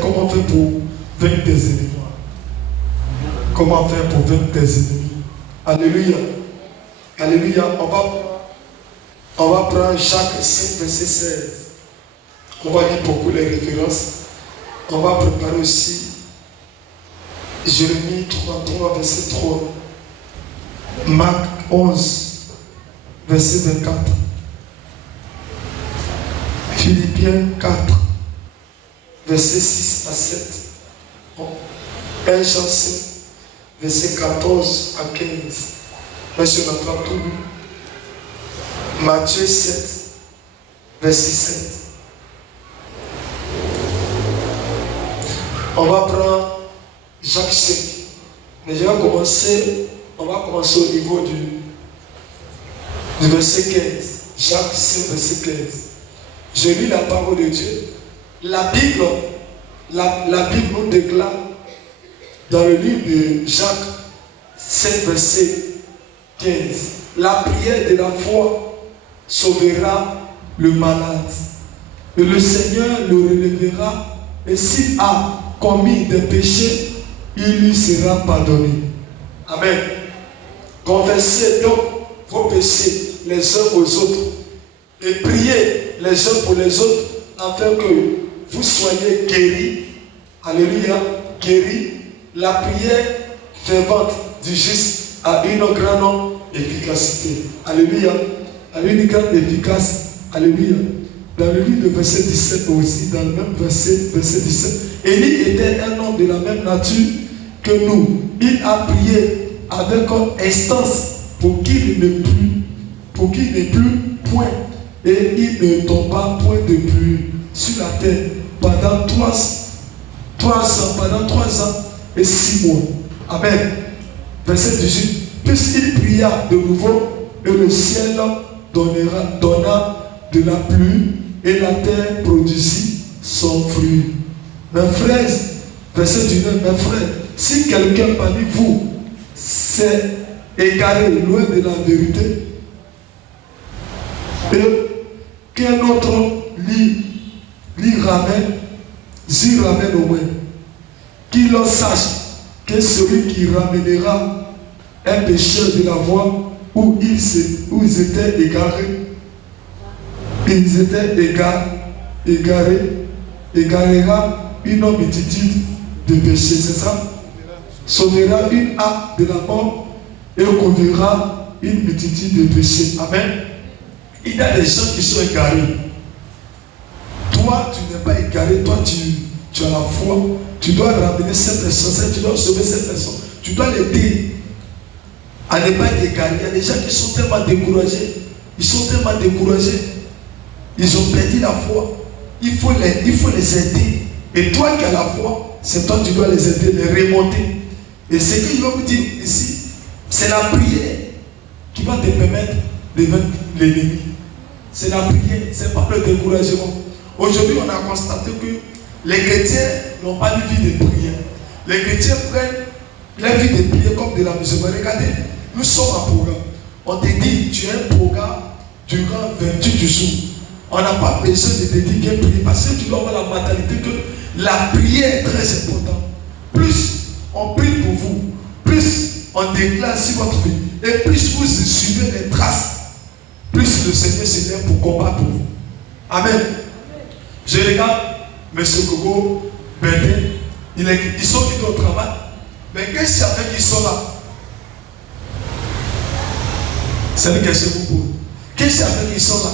Comment faire pour vaincre tes ennemis? Comment faire pour vaincre tes ennemis? Alléluia. Alléluia. On va prendre Jacques 5, verset 16. On va lire beaucoup les références. On va préparer aussi Jérémie 33, verset 3. Marc 11, verset 24. Philippiens 4, verset 6 à 7. 1 Jean 5, verset 14 à 15. Monsieur notre tout. Matthieu 7, verset 7. On va prendre Jacques 5. Mais on va commencer au niveau du verset 15. Jacques 5, verset 15. Je lis la parole de Dieu. La Bible nous déclare dans le livre de Jacques 5, verset 15. La prière de la foi sauvera le malade. Et le Seigneur le relèvera. Et s'il a commis des péchés, il lui sera pardonné. Amen. Confessez donc vos péchés les uns aux autres et priez les uns pour les autres afin que vous soyez guéris. Alléluia. Guéris. La prière fervente du juste a une grande efficacité. Alléluia. A une grande efficacité. Alléluia. Dans le livre de verset 17 aussi, dans le même verset 17, Élie était un homme de la même nature que nous. Il a prié avec instance pour qu'il n'ait plus point, et il ne tomba point de pluie sur la terre pendant 3 ans et 6 mois. Amen. Verset 18. Puisqu'il pria de nouveau, et le ciel donna de la pluie, et la terre produisit son fruit. Mes frères, verset 19, mes frères, si quelqu'un parmi vous s'est égaré loin de la vérité, et qu'un autre l'y ramène au moins, qu'il en sache que celui qui ramènera un pécheur de la voie où ils étaient égarés, égarera une multitude de péchés, c'est ça? Sauvera une âme de la mort et couvrira une multitude de péchés. Amen. Il y a des gens qui sont égarés. Toi, tu n'es pas égaré. Toi, tu as la foi. Tu dois ramener cette personne. Tu dois sauver cette personne. Tu dois l'aider à ne pas être égaré. Il y a des gens qui sont tellement découragés. Ils ont perdu la foi. Il faut les aider. Et toi qui as la foi, c'est toi qui dois les aider, les remonter. Et ce qu'il va vous dire ici, c'est la prière qui va te permettre de vaincre l'ennemi. C'est la prière, c'est pas le découragement. Aujourd'hui, on a constaté que les chrétiens n'ont pas de vie de prière. Les chrétiens prennent la vie de prière comme de la musulmane. Regardez, nous sommes en programme. On te dit, tu as un programme durant 28 jours. On n'a pas besoin de te dire viens prier parce que tu dois avoir la mentalité que la prière est très importante. Plus on prie pour vous, plus on déclare sur votre vie, et plus vous suivez les traces, plus le Seigneur se lève pour combattre pour vous. Amen. Je regarde M. Gogo, Bernard, ils sont quittés au travail. Mais qu'est-ce qu'il fait qu'ils sont là? C'est une question pour vous. Qu'est-ce qu'il fait qu'ils sont là?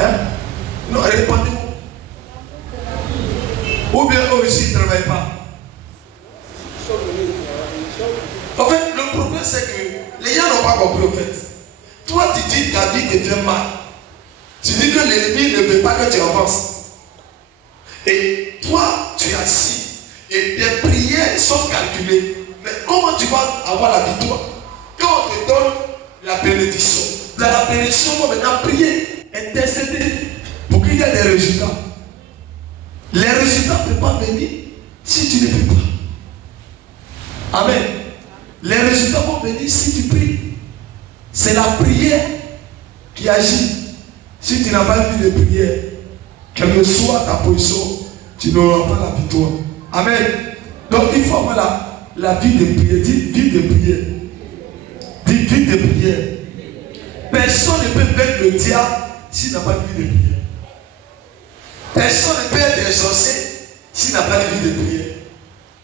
Hein? Non, répondez-moi. Ou bien eux aussi ils ne travaillent pas. En fait, le problème c'est que les gens n'ont pas compris en fait. Toi tu dis que ta vie te fait mal. Tu dis que l'ennemi ne veut pas que tu avances. Et toi tu es assis. Et tes prières sont calculées. Mais comment tu vas avoir la victoire? Quand on te donne la bénédiction. Dans la bénédiction, on va maintenant prier, intercéder pour qu'il y ait des résultats. Les résultats ne peuvent pas venir si tu ne pries pas. Amen. Les résultats vont venir si tu pries. C'est la prière qui agit. Si tu n'as pas vu de prière, quelle que soit ta position, tu n'auras pas la victoire. Amen. Donc il faut avoir la vie de prière. Dis vie de prière. Dis vie de prière. Personne ne peut vaincre le diable s'il n'a pas de vie de prière. Personne ne peut être exaucé s'il n'a pas de vie de prière.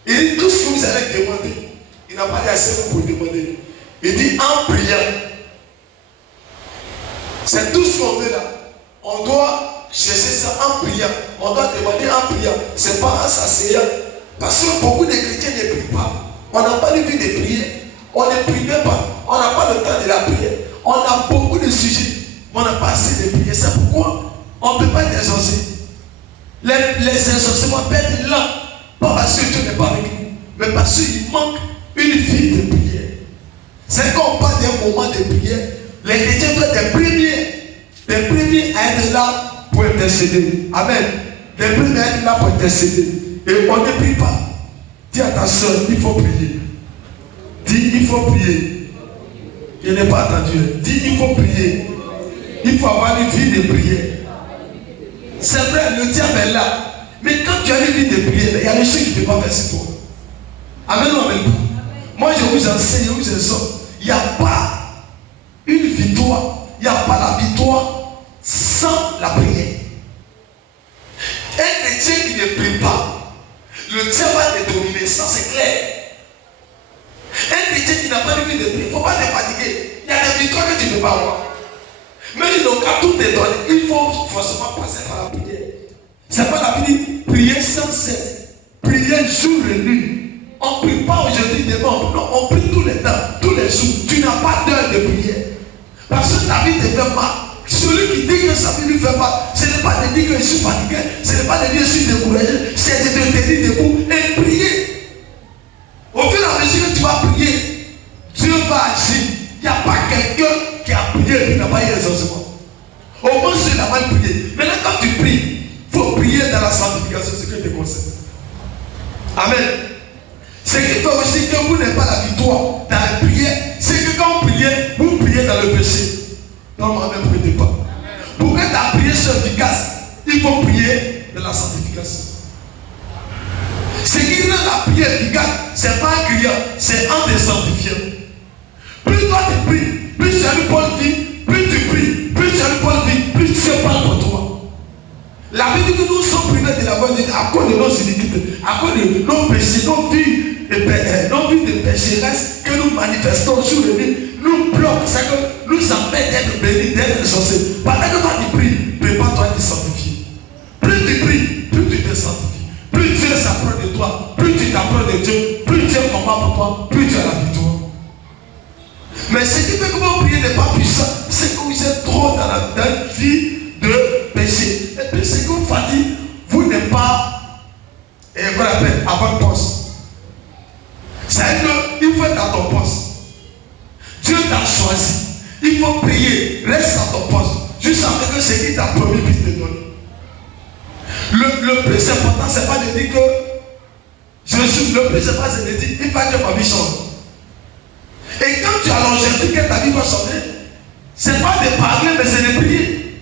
Il dit tout ce que vous allez demander. Il n'a pas dit assez pour demander. Il dit en priant. C'est tout ce qu'on veut là. On doit chercher ça en priant. On doit demander en priant. Ce n'est pas en s'asseyant. Parce que beaucoup de chrétiens ne prient pas. On n'a pas de vie de prière. On ne prie même pas. On n'a pas le temps de la prière. On a beaucoup de sujets. Mais on n'a pas assez de prière. C'est pourquoi on ne peut pas être exaucé. Les exaucements peuvent être lents. Pas parce que Dieu n'est pas avec nous. Mais parce qu'il manque une vie de prière. C'est quand on parle d'un moment de prière. Les chrétiens doivent être les premiers à être là pour intercéder. Amen. Les premiers à être là pour intercéder. Et on ne prie pas. Dis à ta soeur, il faut prier. Dis, il faut prier. Je n'ai pas entendu. Dis, il faut prier. Il faut avoir une vie de prière. C'est vrai, le diable est là. Mais quand tu as une vie de prière, il y a des choses qui ne peuvent pas faire sur toi. Amen ou amen. Moi, je vous enseigne, je vous enseigne. Il n'y a pas une victoire. Il n'y a pas la victoire sans la prière. Un chrétien qui ne prie pas, le diable va te dominer, ça c'est clair. Un chrétien qui n'a pas de vie de prière, il ne faut pas te fatiguer. Il y a des victoires que tu ne peux pas avoir. Mais ils n'ont qu'à tout te donner. Il faut forcément passer par la prière. C'est pas la prière. Prier sans cesse. Prier jour et nuit. On ne prie pas aujourd'hui, demain. Non, on prie tous les temps, tous les jours. Tu n'as pas d'heure de prière. Parce que ta vie te fait mal. Celui qui dit que sa vie lui fait mal, ce n'est pas de dire que je suis fatigué, ce n'est pas de dire que je suis découragé, c'est de te tenir debout et prier. Au fur et à mesure que tu vas prier, Dieu va agir. Il n'y a pas quelqu'un qui a prié et qui n'a pas eu exaucement. Au moins, il n'a pas prié. Maintenant, quand tu pries, il faut prier dans la sanctification, c'est ce que je te conseille. Amen. Ce qui fait aussi que vous n'avez pas la victoire dans la prière, c'est que quand vous priez dans le péché. Normalement, ne priez pas. Pour que ta prière soit efficace, il faut prier dans la sanctification. Ce qui rend la prière efficace, ce n'est pas en criant, c'est en te sanctifiant. Plus toi tu pries, plus tu as une bonne vie, plus tu pries, plus tu as une bonne vie, plus Dieu parle pour toi. La Bible dit que nous sommes privés de la bonne vie à cause de nos iniquités, à cause de nos péchés, nos vies de pécheresse que nous manifestons jour et nuit, nous bloquent, c'est que nous empêchent d'être bénis, d'être exaucés. Pendant que toi tu pries, prépare-toi à te sanctifier. Plus tu pries, plus tu te sanctifies. Plus Dieu s'approche de toi, plus tu t'approches de Dieu, plus Dieu combat pour toi, plus tu as la victoire. Mais ce qui fait que vos prières n'est pas puissant, c'est que vous êtes trop dans une vie de péché. Et puis ce qui vous fatigue, vous n'êtes pas, qu'on appelle, à votre poste. C'est-à-dire qu'il faut être à ton poste. Dieu t'a choisi. Il faut prier. Reste à ton poste. Juste après que ce qui t'a promis puisse te donner. Le plus important, ce n'est pas de dire que je suis. Le plus important, c'est de dire il faut que ma vie change. Et quand tu as l'objectif que ta vie doit changer, ce n'est pas de parler, mais c'est de prier.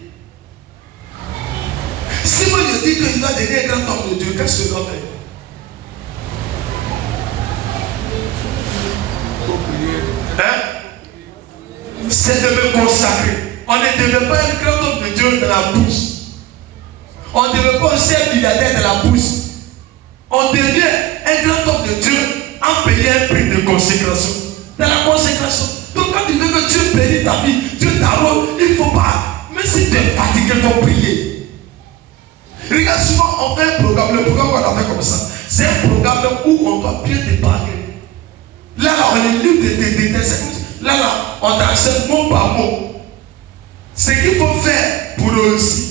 Si moi je dis qu'il doit devenir un grand homme de Dieu, qu'est-ce que je dois faire? C'est de me consacrer. On ne devait pas être un grand homme de Dieu dans la bouche. On ne devait pas aussi être milliardaire dans la bouche. On devient un grand homme de Dieu en payant un prix de consécration. Dans la consécration. Donc quand tu veux que Dieu bénisse ta vie, Dieu t'arrose, il ne faut pas. Mais si tu es fatigué, il faut prier. Regarde, souvent on fait un programme. Le programme qu'on a fait comme ça, c'est un programme où on doit bien te parler. Là, on est libre de là, on t'enseigne mot par mot. Ce qu'il faut faire pour réussir.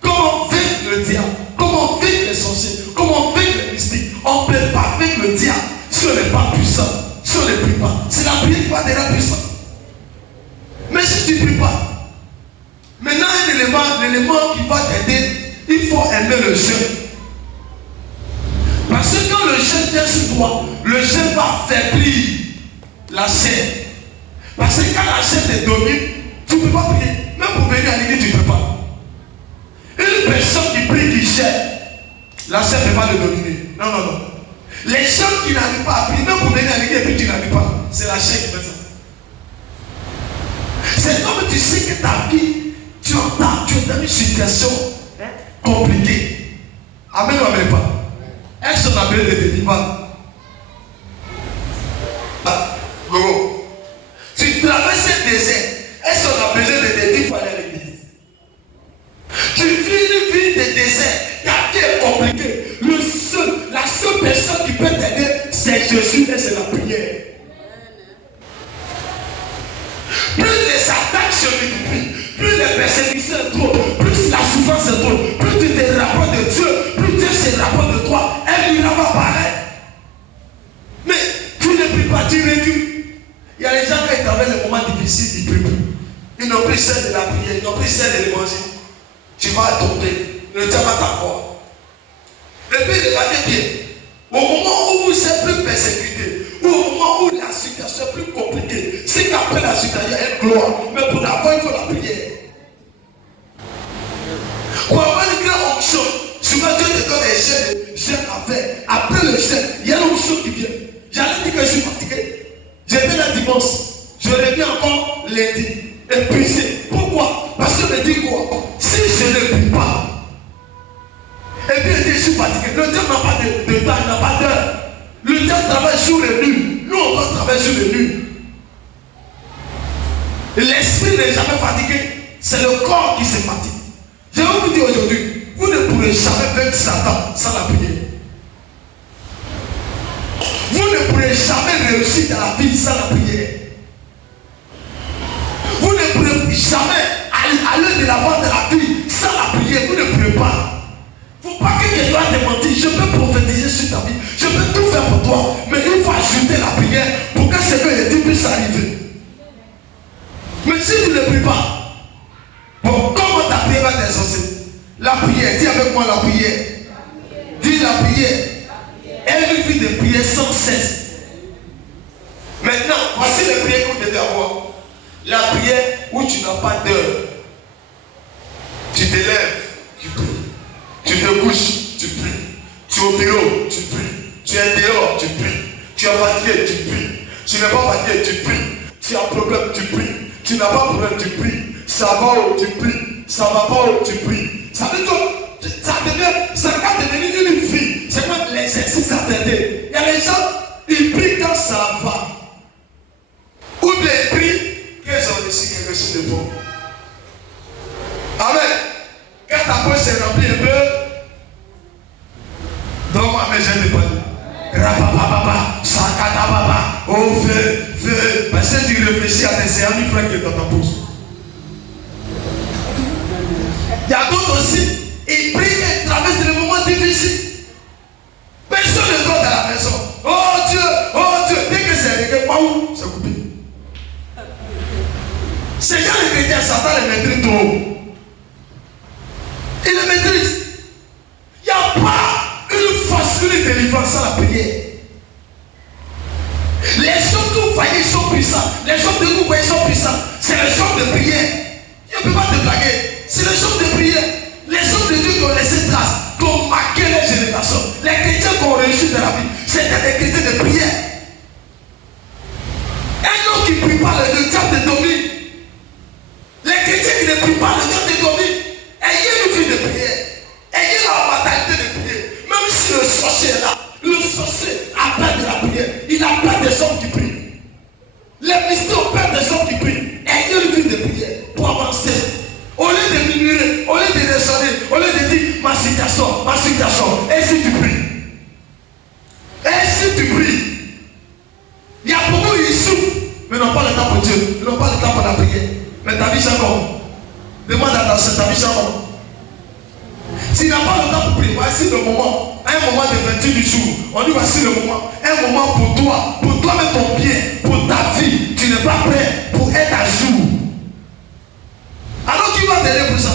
Comment vaincre le diable? Comment vaincre les sorciers? Comment vaincre les mystiques? On ne peut pas vaincre le diable si on n'est pas puissant, si on ne prie pas. C'est la prière qui va te rendre puissant. Mais si tu ne pries pas, maintenant l'élément qui va t'aider, il faut aimer le jeûne. Parce que quand le jeûne vient sur toi, le jeûne va affaiblir la chair. Parce que quand la chair te domine, tu ne peux pas prier. Même pour venir à l'église, tu ne peux pas. Une personnes qui prient, qui cherchent, l'ancien ne peut pas le dominer. Non, non, non. Les gens qui n'arrivent pas à prier, même pour venir à l'église et puis tu n'arrives pas, c'est la chair qui fait ça. C'est comme tu sais que ta vie, tu es dans une situation compliquée. Amen ou amen pas? Est-ce qu'on a besoin de te délivrer? Gogo, tu traverses le désert. Est-ce qu'on a besoin de te dire qu'il faut aller à l'église? Tu vis une vie de désert. Ta vie est compliquée. La seule personne qui peut t'aider, c'est Jésus et c'est la prière. Plus les attaques se multiplient, plus les persécutions sont trop, plus la souffrance est trop, plus tu te rapproches de Dieu, plus Dieu se rapproche de toi. Elle lui va pareil. Mais tu ne pries pas, tu recules. Il y a les gens qui traversent les moments difficiles, ils ne prient plus. Ils n'ont plus celle de la prière, ils n'ont plus celle de l'évangile. Tu vas tomber, ne tiens pas ta foi. Et puis regardez bien, au moment où vous êtes plus persécuté, ou au moment où la situation est plus compliquée, c'est qu'après la situation, il y a une gloire. Mais pour l'avoir, il faut la prière. Pour avoir une grande onction, souvent Dieu te donne des chaînes à faire. Après le chaîne, il y a l'onction qui vient. J'allais dire que je suis fatigué. J'étais là dimanche, je reviens encore lundi, épuisé. Pourquoi? Parce que je me dis quoi? Si je ne prie pas, et puis je suis fatigué. Le diable n'a pas de temps, il n'a pas d'heure. Le diable travaille sur les nuits. Nous, on doit travailler sur les nuits. L'esprit n'est jamais fatigué. C'est le corps qui se fatigue. Je vais vous dire aujourd'hui, vous ne pourrez jamais vaincre Satan sans la prière. Vous ne pourrez jamais réussir dans la vie sans la prière. Vous ne pourrez jamais aller de l'avant de la vie sans la prière. Vous ne pourrez pas. Il ne faut pas que quelqu'un te mentisse. Je peux prophétiser sur ta vie. Je peux tout faire pour toi. Mais il faut ajouter la prière pour que ce que je dis puisse arriver. Mais si tu ne pries pas, bon, comment ta prière va t'exaucer? La prière, dis avec moi la prière. Dis la prière. Elle vit de prière sans cesse. Maintenant, voici les prières que vous devez avoir. La prière où tu n'as pas d'heure. Tu te lèves, tu pries. Tu te couches, tu pries. Tu es au bureau, tu pries. Tu es dehors, tu pries. Tu es fatigué, tu pries. Tu n'es pas fatigué, tu pries. Tu as un problème, tu pries. Tu n'as pas de problème, tu pries. Ça va où tu pries. Ça va pas où tu pries. Ça veut dire ça va devenir une vie. C'est comme l'exercice à t'aider. Il y a les gens, ils prient quand ça va. Ou bien ils prient qu'ils ont reçu quelque chose de bon. Amen. Quand ta poche s'est remplie un peu, donc ma mère, je ne pas dit. Rapapapapa, sakatapapa, oh feu. Parce que tu réfléchis à tes séances, il faut que dans ta poche. Il y a d'autres aussi, ils prient et traversent des moments difficiles. Personne ne dort dans la maison. Oh Dieu, dès que c'est réglé, waouh, c'est coupé. Ces gens les chrétiens, Satan les maîtrise trop. Il les maîtrise. Il n'y a pas une force, une délivrance sans la prière. Les hommes que vous voyez sont puissants. Les hommes que vous voyez sont puissants. C'est les hommes de prière. Je ne peux pas te blaguer. C'est les hommes de prière. Les hommes de Dieu qui ont laissé trace, qui ont marqué les générations. Les chrétiens qui ont réussi dans la vie, c'était des chrétiens de prière. Un homme qui ne prie pas, le diable te domine. Les chrétiens qui ne prient pas, le diable te domine. Ayez une vie de prière. Ayez la mentalité de prière. Même si le sorcier est là, le sorcier a peur de la prière. Il a peur des hommes qui prient. Les mystères ont peur des hommes qui prient. Ayez une vie de prière pour avancer. Au lieu de murmurer, au lieu de descendre, au lieu de dire ma situation, et si tu pries? Et si tu pries? Il y a beaucoup qui souffrent, mais n'ont pas le temps pour Dieu, ils n'ont pas le temps pour la prière. Mais ta vie c'est comment? Demande à ta soeur, ta vie c'est comment? Tu n'as pas le temps pour prier, voici le moment, un moment de 28 du jour. On dit voici le moment, un moment pour toi-même ton bien, pour ta vie. Tu n'es pas prêt pour être à jour. Alors qui va t'aider pour ça?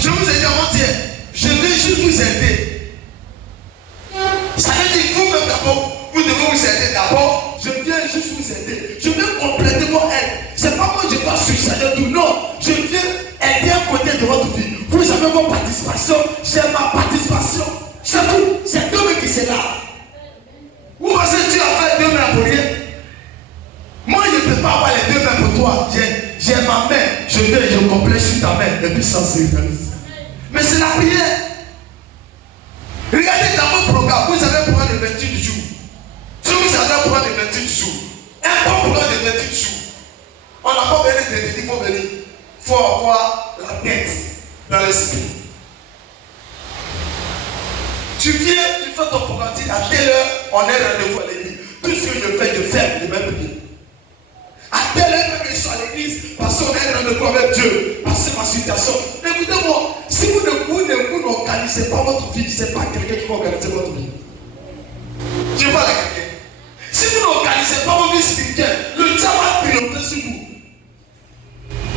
Je vous ai dit avant-hier, je vais juste vous aider. Ça veut dire que vous-même d'abord, vous devez vous aider d'abord. Je viens juste vous aider. Je viens compléter votre aide. C'est pas moi je dois suicider tout. Non, je viens aider à côté de votre vie. avez votre participation, j'ai ma participation. C'est tout. C'est deux mains qui se lavent. Vous pensez que tu as fait deux mains pour rien? Moi, je ne peux pas avoir les deux mains pour toi. J'ai ma main, je vais, je complète sur ta main, et puis ça se réalise. Mais c'est la prière. Regardez dans votre programme, vous avez programme de 28 jours. Si vous avez un programme de 28 jours, un bon programme de 28 jours, on n'a pas besoin de dire qu'il faut venir. Il faut avoir la tête dans l'esprit. Tu viens, tu fais ton programme, tu dis à telle heure, on est rendez-vous à l'église. Tout ce que je fais, je fais le même prière. À telle heure que je suis à l'église, parce qu'on est rendez-vous avec Dieu, parce que c'est ma situation. Écoutez-moi, si vous n'organisez pas votre vie, ce n'est pas quelqu'un qui va organiser votre vie. Je parle à quelqu'un. Si vous n'organisez pas votre vie spirituelle, le diable va triompher sur vous.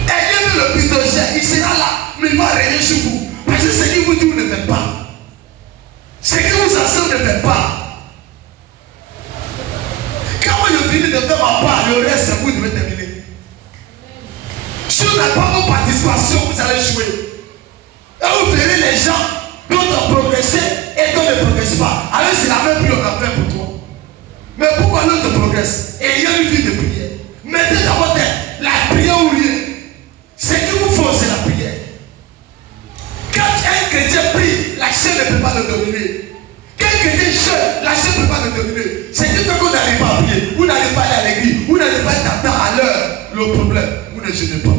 Ayez le pitogène, il sera là, mais il va régner sur vous. Parce que ce qu'il vous dit, vous ne faites pas. Ce que vous enseignez ne faites pas. Quand je finis de faire ma part, le reste, vous devez terminer. Si vous n'avez pas vos participations, vous allez jouer. Et vous verrez les gens, d'autres progresser et d'autres ne progressent pas. Alors c'est la même prière qu'on a fait pour toi. Mais pourquoi l'autre progresse? Et il y a une vie de prière. Mettez dans votre tête la prière ou rien. Ce qu'il vous faut, c'est la prière. Quand un chrétien prie, la chair ne peut pas le dominer. Quand un chrétien jeûne, la chair ne peut pas le dominer. C'est qui fait qu'on n'arrive pas à prier. Vous n'allez pas aller à l'église. Vous n'allez pas être à temps à l'heure. Le problème, vous ne jeûnez pas.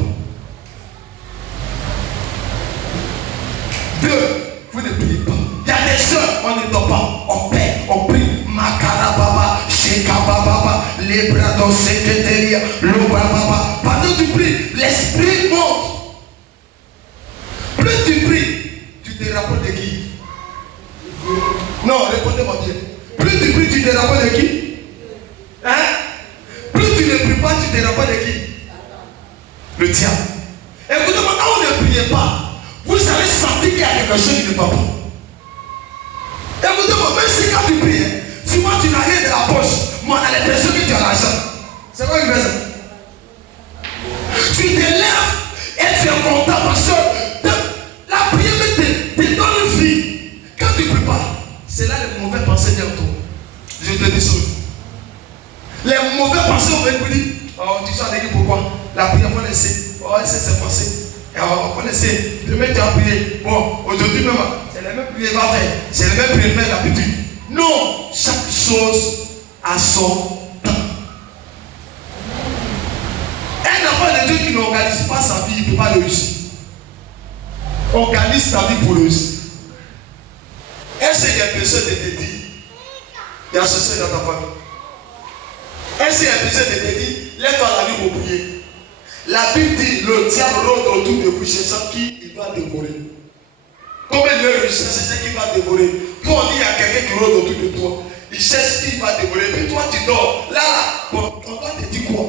Deux, vous ne priez pas. Il y a des heures, on ne dort pas. On paie, on prie. Makarababa, Shekababa, les bras dans cette éthéria, l'obababa. Pendant que tu pries, l'esprit monte. Plus tu pries, tu te rappelles de qui? Non, répondez-moi bien. Plus tu pries, tu te rappelles de qui? Hein? Plus tu ne pries pas, tu te rappelles de qui? Le diable. Écoutez-moi, quand vous ne priez pas, vous allez sentir qu'il y a quelque chose qui ne va pas. Écoutez-moi, même si quand tu pries, si moi tu n'as rien de la poche, moi on a l'impression que tu as l'argent. C'est quoi qui fait ça? Tu te lèves et tu es content parce que la prière te donne vie. Quand tu ne pries pas, c'est là les mauvais pensées viennent autour. Je te dis ça. Les mauvais pensées vont venir dire, oh tu sais l'église pourquoi? La prière faut laisser. Oh c'est forcé. On va laisser. Demain tu as prié. Bon, aujourd'hui même, c'est la même prière va faire. C'est la même prière faire l'habitude. Non, chaque chose a son temps. Un enfant de Dieu qui n'organise pas sa vie, il ne peut pas réussir. Organise ta vie pour réussir. Est-ce qu'il y a besoin de te dire, il y a ce dans ta famille? Est-ce qu'il y a besoin de te dire, lève-toi la nuit pour prier? La Bible dit, le diable rôde autour de vous, cherchant qui il va dévorer. Comme il recherche, c'est qui va dévorer. Quand on dit il y a quelqu'un qui rôde autour de toi, il cherche qui va dévorer. Puis toi tu dors. Là, bon, on doit te dire quoi?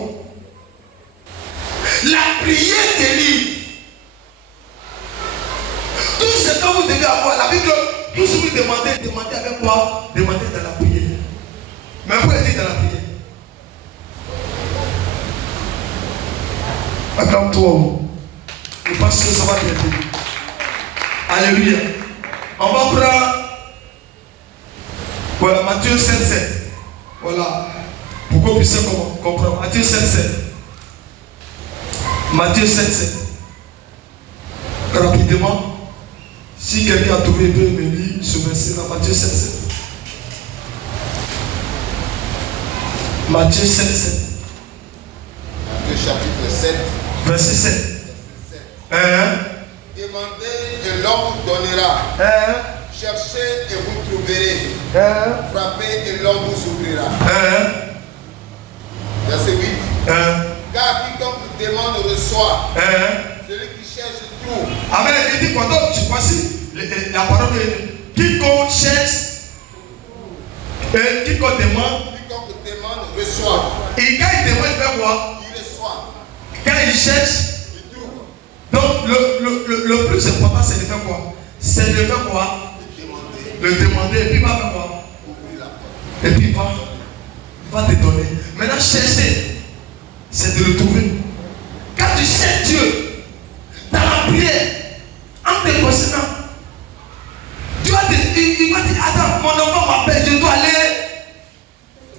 La prière te livre. Tout ce que vous devez avoir, la Bible, tout ce que vous demandez avec quoi? Demandez dans la prière. Mais vous le dites dans la prière. Attends-toi. Je pense que ça va bien. Alléluia. On va prendre. Voilà, Matthieu 7, 7. Voilà. Pour qu'on puisse comprendre. Matthieu 7, 7. Matthieu 7, 7. Rapidement. Si quelqu'un a trouvé, peut me lire ce verset là. Matthieu 7, 7. Matthieu 7, 7. Matthieu chapitre 7. Verset 7. Demandez et l'homme vous donnera. Cherchez et vous trouverez. Frappez et l'homme vous ouvrira. Verset 8. Car quiconque demande reçoit. Celui qui cherche trouve. Amen. Il dit quoi donc? Je crois que la parole de quiconque cherche et quiconque demande. Quiconque demande reçoit. Et quand il demande, il fait quoi? Il reçoit. Quand il cherche, il trouve. Donc le plus important c'est de faire quoi? C'est de faire quoi? Le demander et puis il va faire quoi? Ouvrir la porte. Et puis il va te donner. Maintenant chercher, c'est de le trouver. Quand tu cherches Dieu dans la prière, En te possédant, il va dire, attends, mon enfant m'appelle, je dois aller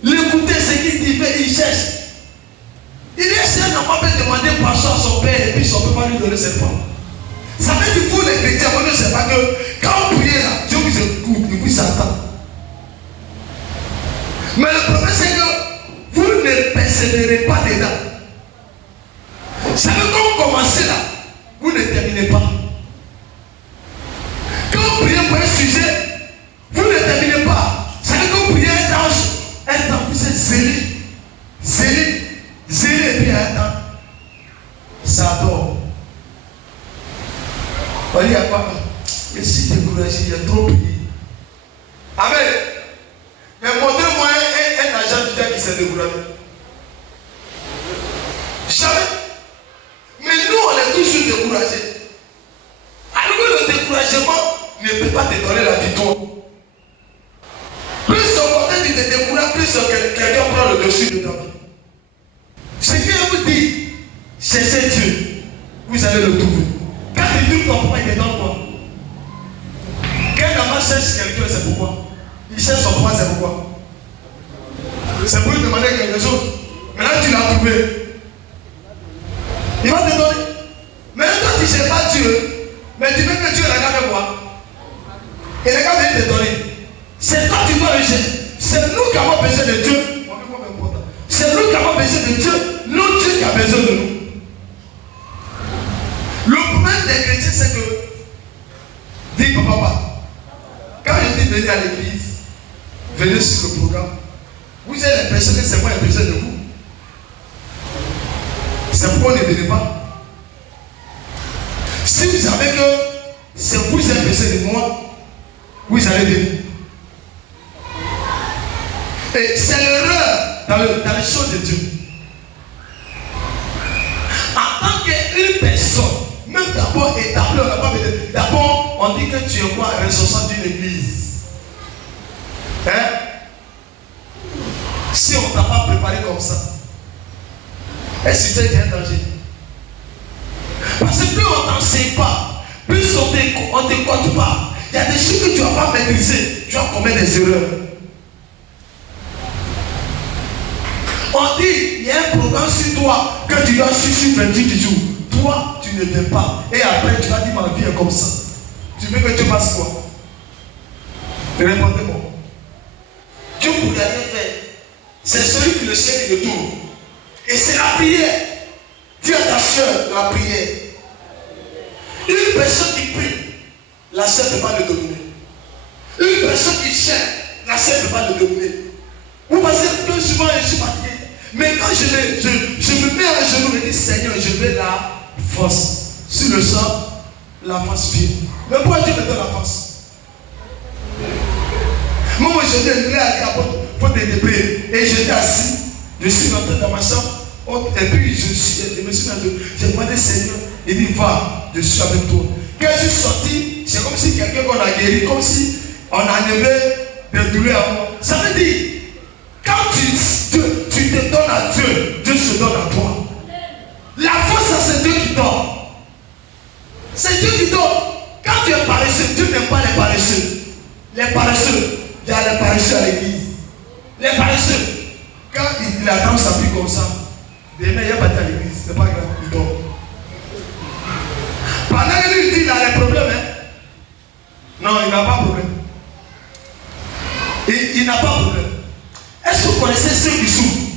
l'écouter ce qu'il dit, il cherche. Il dit, si un enfant peut demander pardon à son père et puis son père va lui donner ses parents. Ça veut dire que vous les chrétiens, vous ne savez pas que quand vous priez là, Dieu vous écoute, il vous attend. Mais le problème c'est que vous ne persévérez pas dedans. Ça veut dire quand vous commencez là, vous ne terminez pas. Quand vous priez pour un sujet, vous ne terminez pas. Ça veut dire que vous priez un temps, vous êtes zélé, et puis un temps, ça dort. On dit à quoi? Je suis découragé, il y a trop prié. Amen. Mais montrez-moi un agent du diable qui s'est découragé. Jamais. Mais nous, on est toujours découragés. Alors que le découragement ne peut pas te donner la victoire. Plus au côté tu te décourages, plus quelqu'un prend le dessus de ta vie. Ce qui vous dit, cherchez Dieu, vous allez le trouver. Quand tu trouves ton papa, il te donne quoi? Quand un enfant cherche quelqu'un, c'est pourquoi? Il cherche son papa, c'est pourquoi? C'est pour lui demander quelque chose. Maintenant tu l'as trouvé. Il va te donner. Mais toi tu ne cherches pas Dieu. Mais tu veux que Dieu regarde quoi? Et regarde il te donner. C'est toi qui dois le chercher. C'est nous qui avons besoin de Dieu. C'est nous qui avons besoin de Dieu. Non Dieu qui a besoin de nous. Le problème des chrétiens c'est que, dis papa, quand je dis venir à l'église, venez sur le programme, vous avez l'impression que c'est moi qui ai besoin de vous. C'est pourquoi ne venez pas. Si vous savez que c'est vous qui avez besoin de moi, vous allez venir. Et c'est l'erreur dans les choses de Dieu. En tant qu'une personne, même d'abord établi, on n'a pas besoin. D'abord, on dit que tu es quoi? Responsable d'une église. Hein? Si on ne t'a pas préparé comme ça, est-ce que c'est un danger? Parce que plus on ne t'enseigne pas, plus on ne t'écoute pas, il y a des choses que tu ne vas pas maîtriser, tu vas commettre des erreurs. On dit, il y a un programme sur toi que tu dois suivre sur 28 jours. Toi, tu ne viens pas. Et après, tu vas dire, ma vie est comme ça. Tu veux que tu fasses quoi? Répondez-moi. Dieu ne pourrait rien faire. C'est celui qui le sait qui le tourne. Et c'est la prière. Dis à ta soeur la prière. Une personne qui prie, la soeur ne peut pas le dominer. Une personne qui cherche, la soeur ne peut pas le dominer. Vous pensez que souvent je suis fatigué. Mais quand je me mets à genoux et dis Seigneur, je veux la force. Sur le sang, la force vient. Mais pourquoi Dieu me donne la force? Moi, je suis allé à la porte, faut te prier. Et j'étais assis, je suis rentré dans ma chambre. Et puis je me suis dit, j'ai demandé Seigneur, il dit va, je suis avec toi. Quand je suis sorti, c'est comme si quelqu'un qu'on a guéri, comme si on a enlevé des douleurs à moi. Ça veut dire, quand tu te donnes à Dieu, Dieu se donne à toi. La force, c'est Dieu qui donne. C'est Dieu qui donne. Quand tu es paresseux, Dieu n'aime pas les paresseux. Les paresseux, il y a les paresseux à l'église. Les paresseux, quand il attend sa vie comme ça, demain il n'y a pas à l'église, c'est pas grave, il dort. Pendant que lui dit il a les problèmes, hein? Non, il n'a pas de problème. Il n'a pas de problème. Est-ce que vous connaissez ceux qui souffrent?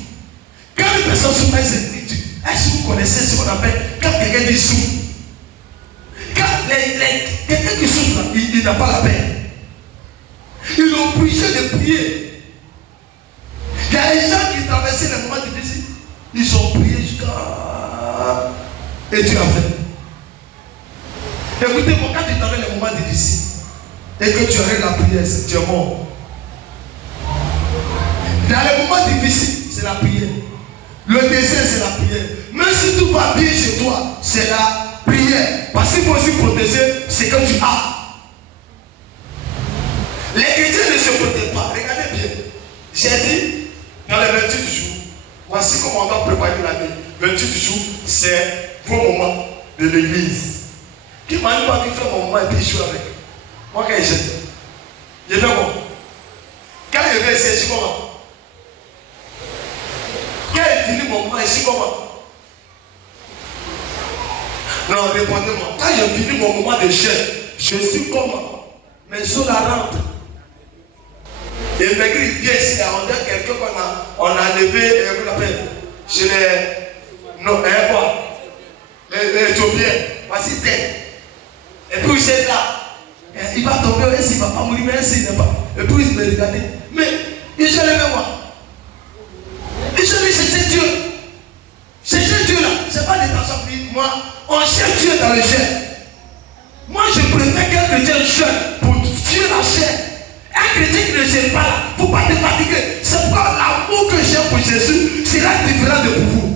Quand une personne souffre, est-ce que vous connaissez ce qu'on appelle quand quelqu'un dit souffre? Quand quelqu'un qui souffre, il n'a pas la peine. Ils ont obligé de prier. Il y a des gens qui traversaient les moments difficiles. Ils ont prié jusqu'à... Et Dieu a fait. Écoutez-moi, quand tu traverses les moments difficiles et que tu arrêtes la prière, tu es mort. Dans les moments difficiles, c'est la prière. Le désert, c'est la prière. Même si tout va bien chez toi, c'est la prière. Parce qu'il faut aussi protéger ce que tu as. Les chrétiens ne se protègent pas. Regardez bien. J'ai dit, dans les 28 jours, voici comment on doit préparer l'année. 28 jours, c'est vos moments de l'église. Qui m'a dit pas qu'il fait mon moment et puis je joue avec. Moi, quand je fais quoi? Quand je vais essayer, je suis comment? Quand il finit mon moment, je suis comment? Non, répondez-moi. Quand je finis mon moment de jeûne, je suis comment? Mes os la rentrent. Et maigri, il vient ici, on dirait quelqu'un qu'on a enlevé, comment on appelle? Chez les. Non, quoi? Les Éthiopiens. Voici tête. Et puis il est là. Il va tomber, il ne va pas mourir, mais il n'est pas. Et puis il me regarde. Mais il je le moi. Et je dis, c'est Dieu. C'est Dieu là. Ce n'est pas des personnes qui, moi, on cherche Dieu dans le jeûne. Moi, je préfère qu'un chrétien jeûne pour tuer la chair. Un chrétien qui ne gêne pas là, il ne faut pas te fatiguer. C'est pourquoi l'amour que j'ai pour Jésus sera différent de vous.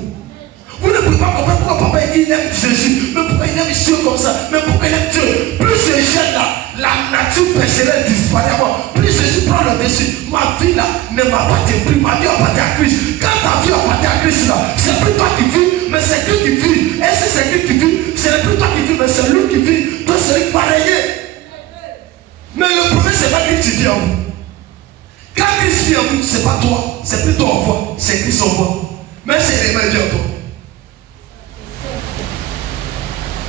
Vous ne pouvez pas comprendre pourquoi papa il aime Jésus, mais pourquoi il aime Dieu comme ça, mais pourquoi il aime Dieu. Plus je gêne là, la nature personnelle disparaît à moi. Plus Jésus prend le dessus, ma vie là ne m'appartient plus, ma vie appartient à Christ. Quand ta vie appartient à Christ là, c'est plus toi qui vis, mais c'est Dieu qui vit. Et si c'est Dieu qui vit, c'est plus toi qui vis, mais c'est lui qui vit. Donc c'est lui qui va régner. Mais le problème, c'est pas Christ qui vit en vous. Quand Christ vit en vous, c'est pas toi, c'est plus toi en toi, c'est Christ en toi. Mais c'est les vit en toi.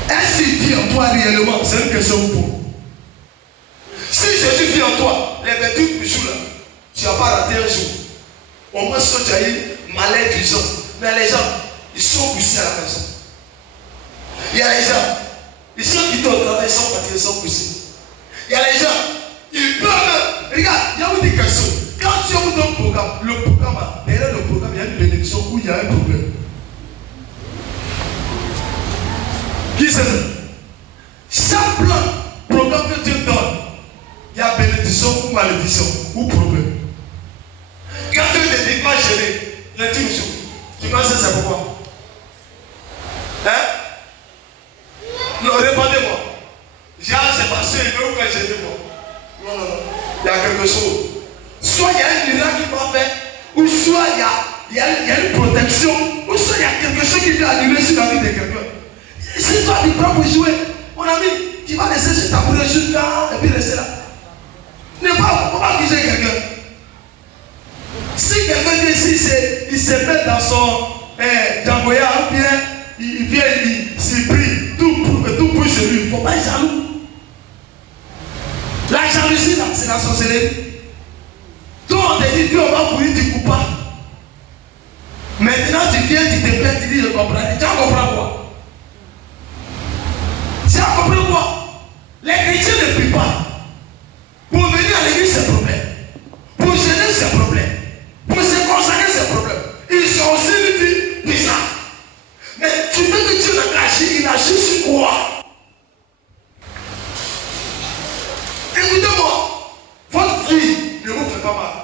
Est-ce qu'il vit en toi réellement? C'est une question pour. Si Jésus vit en toi, les 28 jours là, tu n'as pas raté un jour. Au moins, si tu as eu malade d'urgence. Mais les gens, ils sont poussés à la maison. Il y a les gens, ils sont quittés au travail, ils sont partis, ils sont poussés. Il y a les gens, ils peuvent même. Regarde, il y a une question. Quand tu as un programme, le programme, derrière le programme, il y a une bénédiction où il y a un problème. Qui c'est? Chaque plan, programme que Dieu donne, il y a bénédiction ou malédiction ou problème. Quand Dieu te dit pas gérer, le dit jour, tu penses que c'est pourquoi? Hein? Non, répondez-moi. C'est parce qu'il veut vous faire gérer moi. Non, il y a quelque chose. Soit il y a un miracle qui va faire, ou soit il y a une protection, ou soit il y a quelque chose qui vient arriver sur la vie de quelqu'un. Si toi tu prends pour jouer, mon ami, tu vas laisser sur ta boule jusqu'à et puis rester là. Ne pas bouger quelqu'un. Si quelqu'un dit ici, il se met dans son jamboya ou bien il vient, il s'y prie, tout pour chez lui. Il ne faut pas être jaloux. La jalousie là, c'est la sorcellerie. Toi on te dit, Dieu va mourir, tu ne coupes pas. Maintenant tu viens, tu te plains, tu dis je comprends. Tu vas comprendre quoi? Tu as compris quoi? Les chrétiens ne prient pas. Pour venir à l'église, c'est problème. Pour gêner, c'est problème. Pour se consacrer, c'est problème. Ils ont aussi une vie bizarre. Mais tu veux que Dieu agisse, il agit sur quoi? Écoutez-moi, votre vie ne vous fait pas mal.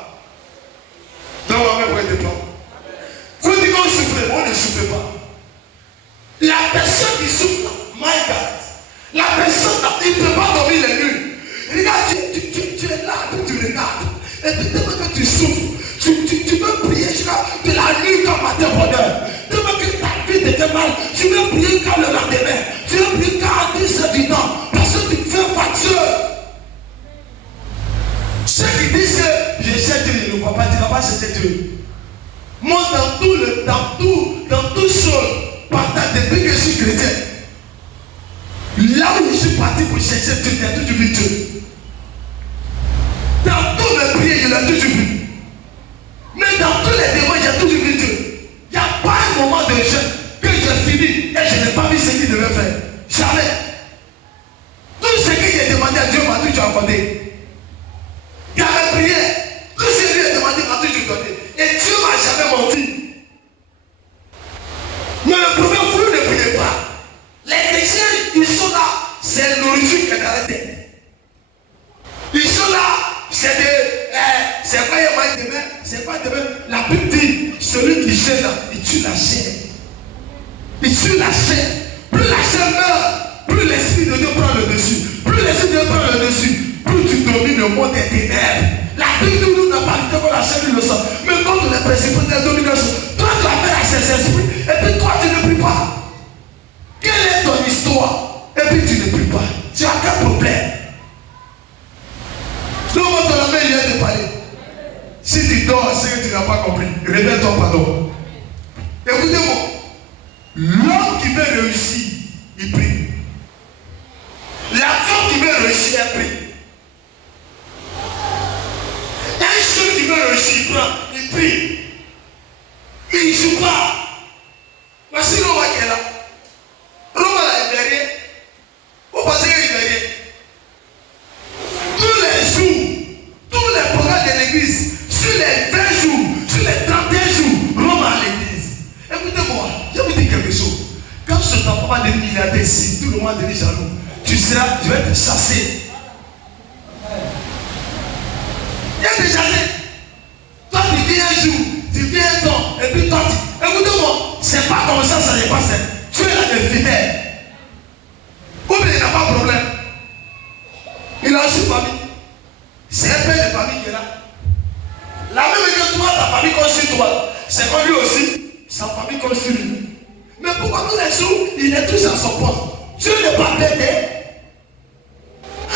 Donc, on va mettre des plans. Vous dites qu'on souffre, on ne souffre pas. La personne qui souffre, my God. La personne, il ne peut pas dormir les nuits. Regarde, tu es là, tu regardes. Et puis, demain que tu souffres, tu veux prier de la nuit comme matin bonheur. Demain que ta vie te fait mal, tu veux prier quand le lendemain. Tu veux prier quand 10 heures du temps. Parce que tu fais facture. Ceux qui disent que je sais Dieu, il ne croit pas, tu ne vas pas chercher Dieu. Moi, dans tout chose, depuis que je suis chrétien, là où je suis parti pour chercher Dieu, j'ai toujours vu Dieu. Dans tous mes prières, je l'ai toujours vu. Mais dans tous les démons, j'ai toujours vu Dieu. Il n'y a pas un moment de jeûne que j'ai fini et je n'ai pas vu ce qu'il devait faire. Jamais. Tout ce que j'ai demandé à Dieu m'a toujours accordé. Dans mes prières, tout ce que j'ai demandé m'a toujours donné. Et Dieu m'a jamais menti. Mais le problème, vous ne priez pas. Les chrétiens, ils sont là, c'est le nourriture qui est dans la tête. Ils sont là, c'est quoi il y a demain? C'est quoi demain? La Bible dit, celui qui gêne là, il tue la chair. Il tue la chair. Plus la chair meurt, plus l'Esprit de Dieu prend le dessus. Plus l'Esprit de Dieu prend le dessus, plus tu domines le monde des ténèbres. La Bible nous n'a pas dit que la chair lui le sang. Mais contre les principes de la domination, toi tu appelles à ces esprits, et puis toi tu ne pries pas. Quelle est ton histoire? Et puis tu ne pries pas. dors, c'est que tu n'as pas compris. Réveille-toi, pardon. Écoutez-moi. L'homme qui veut réussir, il prie. La femme qui veut réussir, elle prie. Un jeune qui veut réussir, il prend, il prie. Il ne joue pas. Voici Roma qui est là. Roma là, il ne fait rien. Vous pensez qu'il ne fait rien? Tous les jours, tous les programmes de l'église, sur les 20 jours, sur les 31 jours, Roma à l'église. Écoutez-moi, je vais vous dire quelque chose. Quand ce enfant va devenir milliardaire ici, tout le monde devient jaloux. Tu seras, je vais te chasser. Il y a des chassés. Toi, tu viens un jour, tu viens un temps, et puis toi, écoutez-moi, c'est pas comme ça, ça n'est pas ça. Tu es là de fidèle. Ou bien il n'a pas de problème. Il a aussi une famille. C'est un père de famille qui est là. La même que toi, ta famille construit toi. C'est comme lui aussi, sa famille construit lui. Mais pourquoi tous les jours, il est tous à son poste? Dieu n'est pas bête.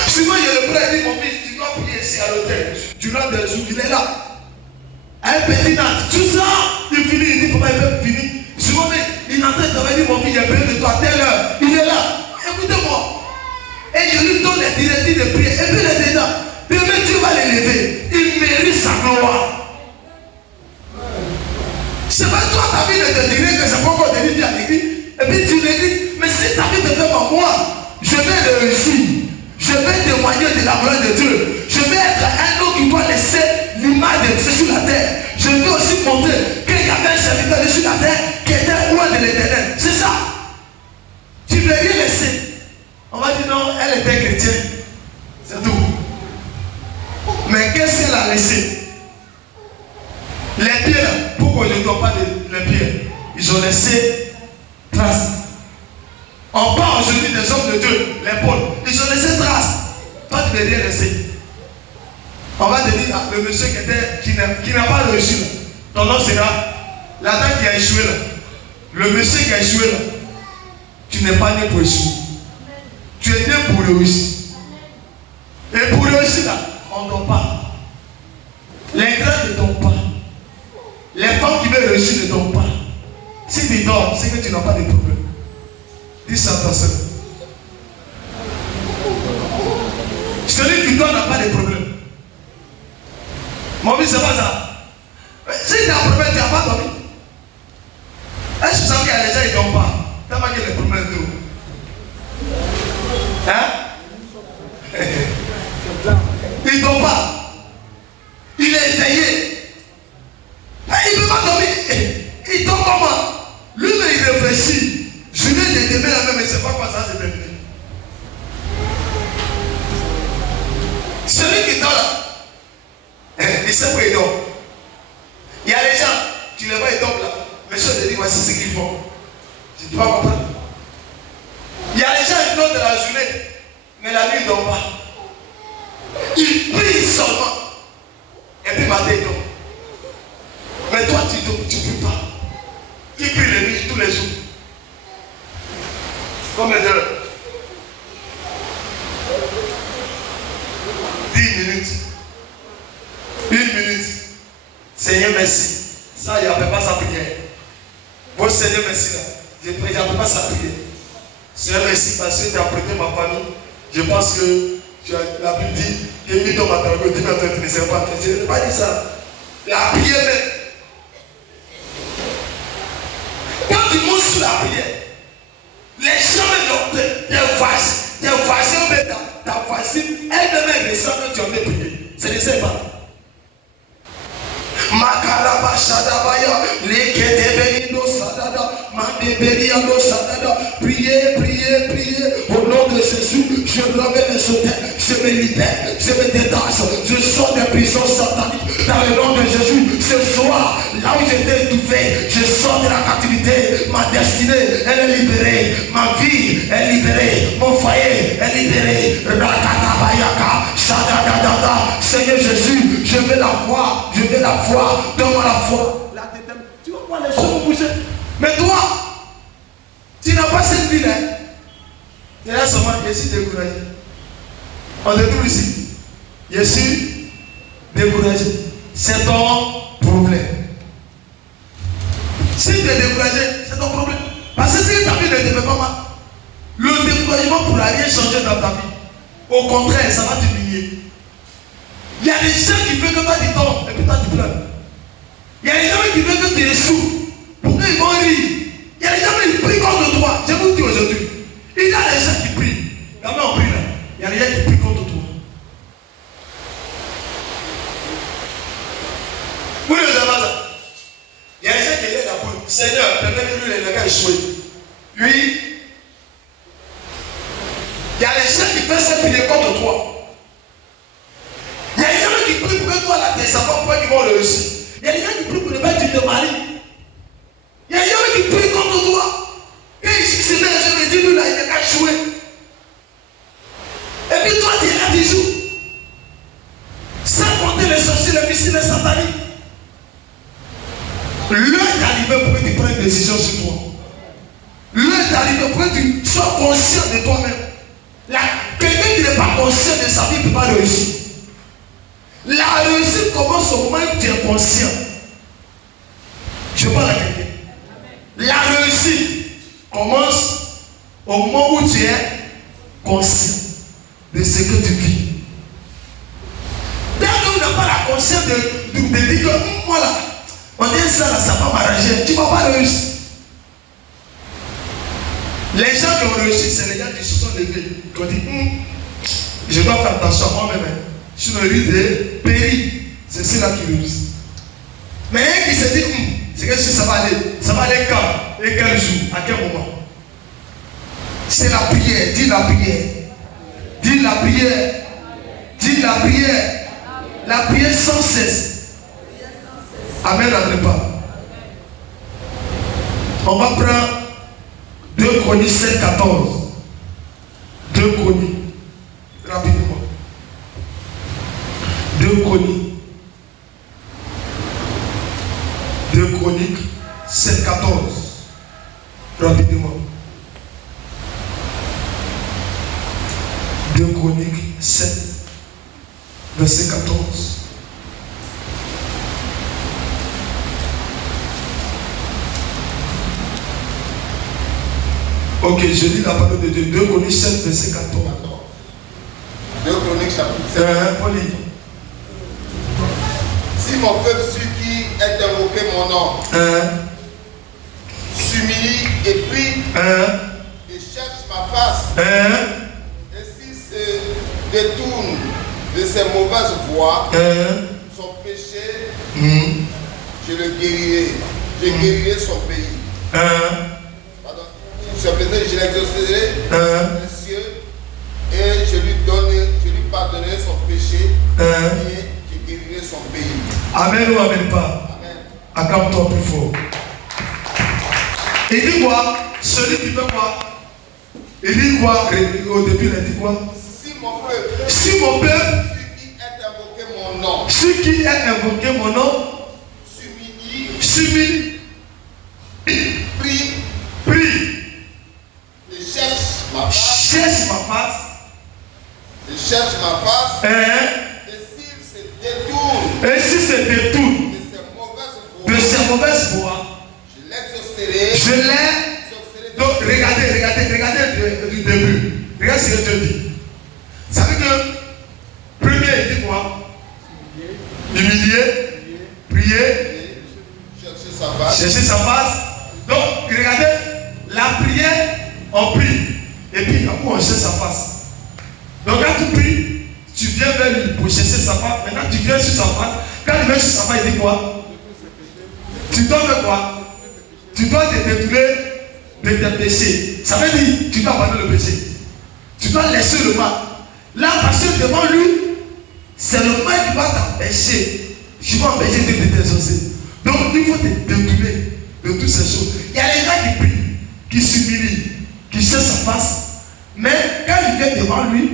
Souvent, il y a le frère dit, mon fils, tu dois prier ici à l'hôtel. Durant des jours, il est là. Un petit Nat, tout ça, il finit, il dit, papa, il peut finir. Souvent, il est en train de travailler, mon fils, il a besoin de toi à telle heure. Il est là. Écoutez-moi. Et je lui donne les directives de prière. Et puis, il est dedans. Demain, Dieu va l'élever. Il mérite sa gloire. C'est pas toi, ta vie de te dire que c'est pas encore de lui à l'église. Et puis tu lui dis, mais si ta vie te fait par moi, je vais réussir. Je vais témoigner de la gloire de Dieu. Je vais être un homme qui doit laisser l'image de Dieu sur la terre. Je vais aussi montrer qu'il y avait un serviteur sur la terre qui était loin de l'éternel. C'est ça. Tu ne veux rien laisser. On va dire non, elle était chrétienne. C'est tout. Mais qu'est-ce qu'elle a laissé? Les pieds là, pourquoi je ne dois pas les pieds? Ils ont laissé trace. On parle aujourd'hui des hommes de Dieu, les pôles. Ils ont laissé trace. Toi, tu ne veux rien laisser. On va te dire, le monsieur qui n'a pas réussi là. Ton nom sera la dame qui a échoué là. Le monsieur qui a échoué là. Tu n'es pas né pour échouer. Tu es né pour réussir. Et pour réussir là, on ne dort pas. Les grands ne dorment pas. Les femmes qui veulent réussir ne dorment pas. Si tu dors, c'est que tu n'as pas de problème. Dis ça à ta soeur. Celui qui dort n'a pas de problème. Mon fils, c'est pas ça. Si tu as un problème, tu n'as pas dormi. Est-ce que vous savez qu'il y a des gens qui ne dorment pas? Tu n'as pas qu'il y a des problèmes de tout. Hein? Il ne dort pas. Il est éveillé. Mais il ne peut pas dormir. Il dort comment? Lui-même il réfléchit. Je viens de demain la même, mais c'est pas quoi ça c'est terminé. Celui qui dort là, il sait où il dort. Il y a des gens, tu les vois, ils dorment là. Mais je te dis, voici ce qu'ils font. Tu ne peux pas comprendre. Il y a des gens, ils dorment de la journée, mais la nuit, ils ne dorment pas. Ils prient seulement. Et puis matin, ils dorment. Mais toi, tu ne peux pas. Tu pries les nuits tous les jours. Combien d'heures? 10 minutes. 1 minute. Seigneur, merci. Ça, il n'appelle pas sa prière. Bon Seigneur, merci là. Je n'appelle pas sa prière. Seigneur, merci parce que tu as prêté ma famille. Je pense que la Bible dit que mis dans ma table, tu ne seras pas traité. Je n'ai pas dit ça. La prière même. Quand tu montes sur la prière, les gens tes voisins, ta voisine, elle-même ressent que tu as bien prié. C'est ne sais pas. Makaraba Shadabaya, Lekedeberido Sadada, Mandeberiado Sadada. Priez, priez, priez. Au nom de Jésus, je remets les sautins, je me libère, je me détache, je sors des prisons sataniques. Dans le nom de Jésus, ce soir, là où j'étais étouffé, je sors de la captivité. Ma destinée, elle est libérée. Ma vie est libérée. Mon foyer est libéré. Rakatabayaka, Shadadadada. Seigneur Jésus, je veux la foi, je veux la foi. Donne-moi la foi. Tu vas voir les choses bouger. Mais toi, tu n'as pas cette vie là. Tu es là seulement, je suis découragé. On te trouve ici. Je suis découragé. C'est ton Si tu es découragé, c'est ton problème. Parce que si ta vie ne te fait pas mal, le découragement ne pourra rien changer dans ta vie. Au contraire, ça va t'humilier. Il y a des gens qui veulent que toi tu tombes et puis toi tu pleures. Il y a des gens qui veulent que tu échoues pour qu'ils vont rire. Il y a des gens qui prient contre toi. Je vous dis aujourd'hui, il y a des gens qui prient. Comment on prie là? Il y a des gens qui prient contre toi. Vous ne savez pas ça? Il y a des gens qui viennent là pour Seigneur, permets que lui les gars échouent. Lui, il y a des gens qui font ça prier contre toi. Il y a des gens qui prient pour que toi là, tes enfants, pour qu'ils vont réussir. Il y a des gens qui prient pour ne pas que tu te maries. Il y a des gens qui prient contre toi. Et ici, c'est là, je me dis, lui là, il n'est qu'à jouer. Et puis toi, tu es là, tu joues. Sans compter les sorciers, les missiles, les sataniques. L'heure est arrivée pour que tu prennes une décision sur toi. L'heure est arrivée pour que tu sois conscient de toi-même. Quelqu'un qui n'est pas conscient de sa vie ne peut pas réussir. La réussite commence au moment où tu es conscient. Je parle à quelqu'un. La réussite commence au moment où tu es conscient de ce que tu vis. Dès que tu n'as pas la conscience de dire que voilà, on dit ça là, ça va m'arranger, tu ne vas pas réussir. Les gens qui ont réussi, c'est les gens qui se sont levés, qui ont dit je dois faire attention à moi-même. Je me ris de péri. C'est ceux-là qui réussissent. Mais un qui se dit c'est que si ça va aller quand? Et quel jour? À quel moment? C'est la prière. Dis la prière. Dis la prière. Dis la prière. La prière sans cesse. Amen, n'appelez pas. On va prendre 2 Chroniques 7, 14. 2 Chroniques. Rapidement. 2 Chroniques. 2 Chroniques 7, 14. Rapidement. 2 Chroniques 7, verset 14. Ok, je lis la parole de Dieu. 2 Chroniques 7, verset 14. 2 Chroniques chapitre 7. Si mon peuple, celui qui est invoqué mon nom, s'humilie et prie et cherche ma face, et s'il se détourne de ses mauvaises voies, son péché, je le guérirai. Je guérirai son pays. Pardon. Son péché, je l'exaucerai des cieux et je lui pardonnerai son péché et je guérirai son pays. Amen ou amen pas? Amen. Acclame-toi plus fort. Il dit quoi? Celui qui fait quoi? Il dit quoi? Au début, il a dit quoi? Si mon peuple, Si mon peuple, celui qui est invoqué mon nom, celui qui est invoqué mon nom, s'humilie, prie et cherche ma face, et s'il se détourne de ses mauvaises voies, je l'ai. Donc regardez du début. Regarde ce que Dieu dit. Ça veut dire que premier, il dit quoi? Humilier, prier, chercher sa face. Donc regardez, la prière, on prie. Et puis après on cherche sa face. Donc quand tu pries, tu viens vers lui pour chercher sa face. Maintenant tu viens sur sa face. Quand tu viens sur sa face, il dit quoi? Tu dois faire quoi? Tu dois te détourner de tes péchés. Ça veut dire tu dois abandonner le péché. Tu dois laisser le mal. Là, parce que devant lui, c'est le mal qui va t'empêcher. Je vais empêcher de t'exaucer. Donc il faut te détourner de toutes ces choses. Il y a les gens qui prient, qui s'humilient, qui cherchent sa face. Mais quand il vient devant lui,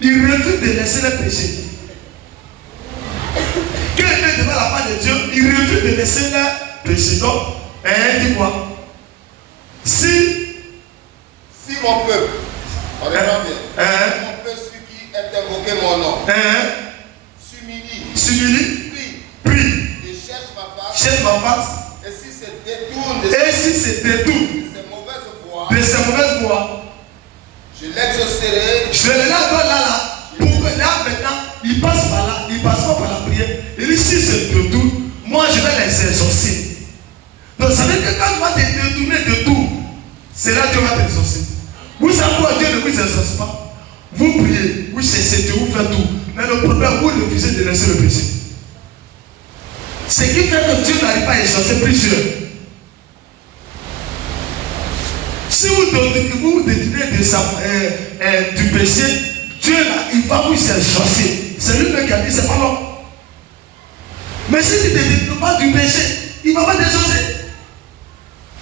il refuse de laisser les péchés. Quand il vient devant la part de Dieu, il refuse de laisser les péchés. Donc, il dit quoi? Si mon peuple, on est bien, mon peuple, celui qui est invoqué mon nom, s'humilie, prie et cherche ma face, Et s'il se détourne de ces mauvaises voies, je l'exaucerai. Je le donne là. Pour que là maintenant, il passe par là, il passe pas par la prière. Il dit si c'est de tout, moi je vais les exaucer. Donc ça veut dire que quand tu vas te détourner de tout, c'est là que Dieu va t'exaucer. Vous savez quoi, Dieu ne vous exauce pas. Vous priez, vous cessez Dieu, vous faites tout. Mais le problème, vous refusez de laisser le péché. Ce qui fait que Dieu n'arrive pas à exaucer plusieurs. Si vous vous détournez du péché, Dieu là, il va vous exaucer. C'est lui qui a dit, c'est pas long. Mais si tu ne te détournes pas du péché, il ne va pas t'exaucer.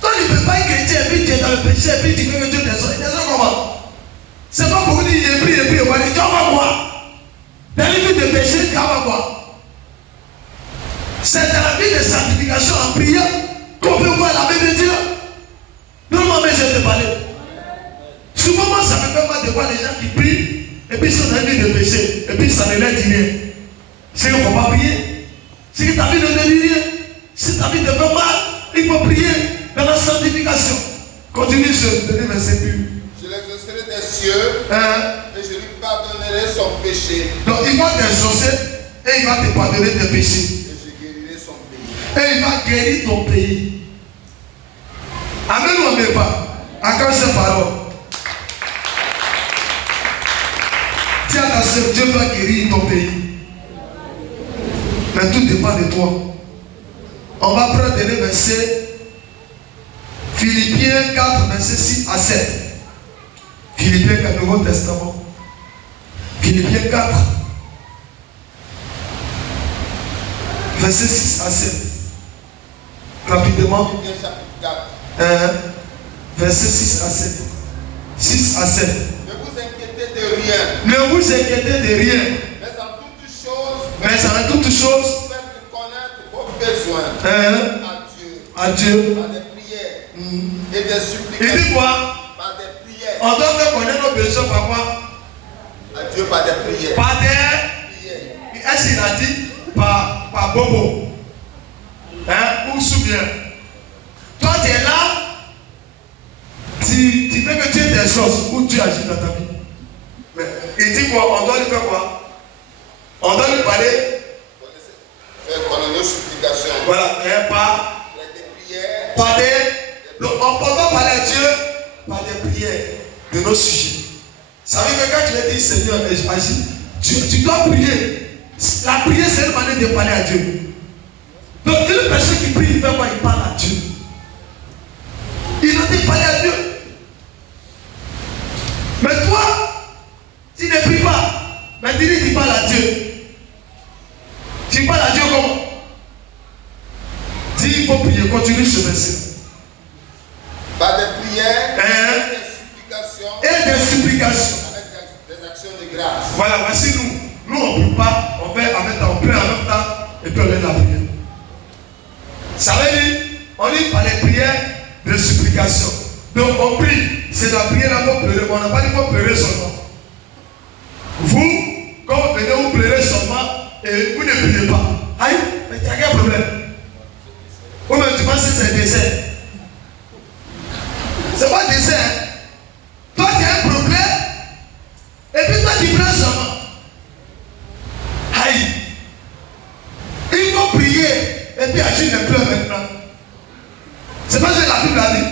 Quand il ne peut pas être chrétien et puis tu es dans le péché et puis tu veux que Dieu t'exauce, il t'exauce comment? C'est pas pour dire, il prie, il va dire, Dieu va voir. Dans la vie de péché, Dieu va voir. C'est dans la vie de sanctification en prière qu'on peut voir la main de Dieu. Normalement, je vais te parler. Souvent, moi, ça me fait mal de voir les gens qui prient et puis ils sont dans la vie de péché et puis ça ne leur dit rien. C'est qu'il ne faut pas prier. C'est que ta vie ne te dit rien. Si ta vie te fait mal, il faut prier dans la sanctification. Continue ce dernier verset plus. Je l'exaucerai des cieux et je lui pardonnerai son péché. Donc il va t'exaucer et il va te pardonner tes péchés. Et je guérirai son pays. Et il va guérir ton pays. Amen ou amen pas? Accorde ces paroles. Dis à ta soeur, Dieu va guérir ton pays. Mais tout dépend de toi. On va prendre des versets. Philippiens 4, versets 6 à 7. Philippiens 4, Nouveau Testament. Philippiens 4, versets 6 à 7. Rapidement. Philippiens chapitre 4. Verset 6 à 7. 6 à 7. Ne vous inquiétez de rien. Ne vous inquiétez de rien. Mais en toutes choses, faites connaître vos besoins à Dieu. Par des prières et des supplications. Il dit quoi? Par des prières. On doit faire connaître nos besoins par quoi? À Dieu par des prières. Par des prières. Est-ce qu'il a dit par bobo? Ou souviens? Toi tu es là. Tu veux que Dieu des choses où tu agis dans ta vie. Mais il dit quoi? On doit lui faire quoi? On doit lui parler. Faire connaître nos supplications. Voilà, par des prières. Par des. Donc on peut pas parler à Dieu par des prières de nos sujets. Ça veut dire que quand tu vas dire Seigneur, agis, tu dois prier. La prière, c'est une manière de parler à Dieu. Donc une personne qui prie, il fait quoi? Il parle à Dieu. Il doit te parler à Dieu. Mais toi, tu ne pries pas. Mais tu parles à Dieu. Tu parles à Dieu comment? Dis, il faut prier. Continue ce verset. Par des prières et des supplications. Avec des actions de grâce. Voilà, voici nous. Nous, on ne peut pas. On fait en même temps, on prie en même temps. Et puis on aide la prière. Ça veut dire, on dit par les prières de supplication. Donc on prie. C'est la prière là pour pleurer. On n'a pas dit qu'il faut pleurer seulement. Vous, quand vous venez, vous pleurez seulement et vous ne priez pas. Aïe, mais tu as quel problème? Ou même tu penses que c'est un décès. C'est pas un décès. Hein? Toi, tu as un problème et puis toi, tu pleures seulement. Aïe. Il faut prier et puis agir ne pleure maintenant. C'est pas ce que la Bible a dit.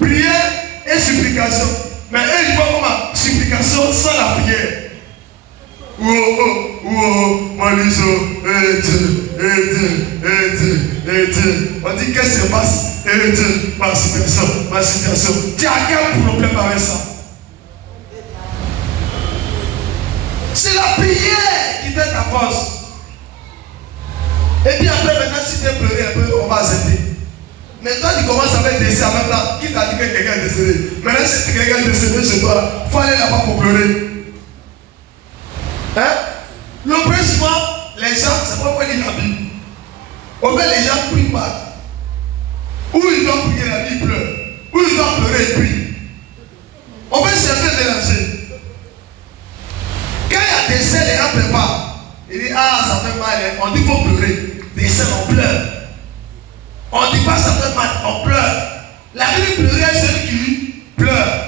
Prière et supplication. Mais eux, ils font comment? Supplication sans la prière. Maliso, on dit qu'est-ce qui se passe? Ma situation. Tu as quel problème avec ça? C'est la prière qui fait ta force. Et puis après, maintenant, si tu es pleuré un peu, on va accepter. Mais toi, tu commences à faire des décès en même temps. Qui t'a dit que quelqu'un est décédé? Maintenant, si quelqu'un est décédé chez toi, il faut aller là-bas pour pleurer. Hein? Le plus souvent, les gens, c'est pas quoi dire la Bible. Au fait, les gens prient pas. Ou ils doivent prier, la Bible pleure. Ou ils doivent pleurer, ils prient. On fait c'est un peu mélanger. Quand il y a des décès, les gens ne pleurent pas. Il dit, ah, ça fait mal. On dit qu'il faut pleurer. Des décès, on pleure. On ne dit pas ça fait mal, on pleure. La Bible pleurait celui qui pleure.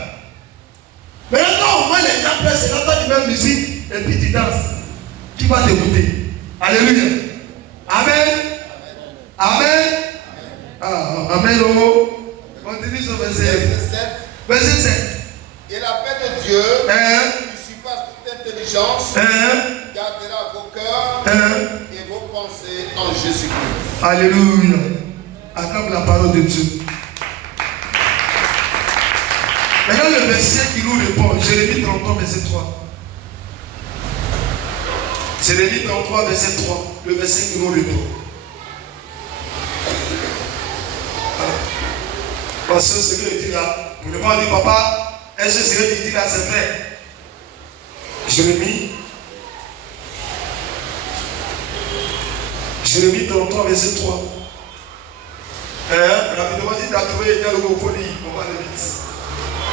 Mais quand au moins les gens pleurent, c'est quand tu mets musique et puis tu danses. Qui va t'écouter? Alléluia. Amen. Amen. Ah, amen. Oh. Continue sur verset 7. Verset 7. Et la paix de Dieu, qui surpasse toute intelligence, gardera vos cœurs et vos pensées en Jésus-Christ. Alléluia. Acclame la parole de Dieu. Maintenant le verset qui nous répond, Jérémie 33, verset 3. Jérémie 33, verset 3. Le verset qui nous répond. Parce que ce que il dit là, vous me demandez, papa, est-ce que ce que tu dis là, c'est vrai? Jérémie 33, verset 3. Rapidement, il t'a trouvé, il y a le mot folie. On va aller vite.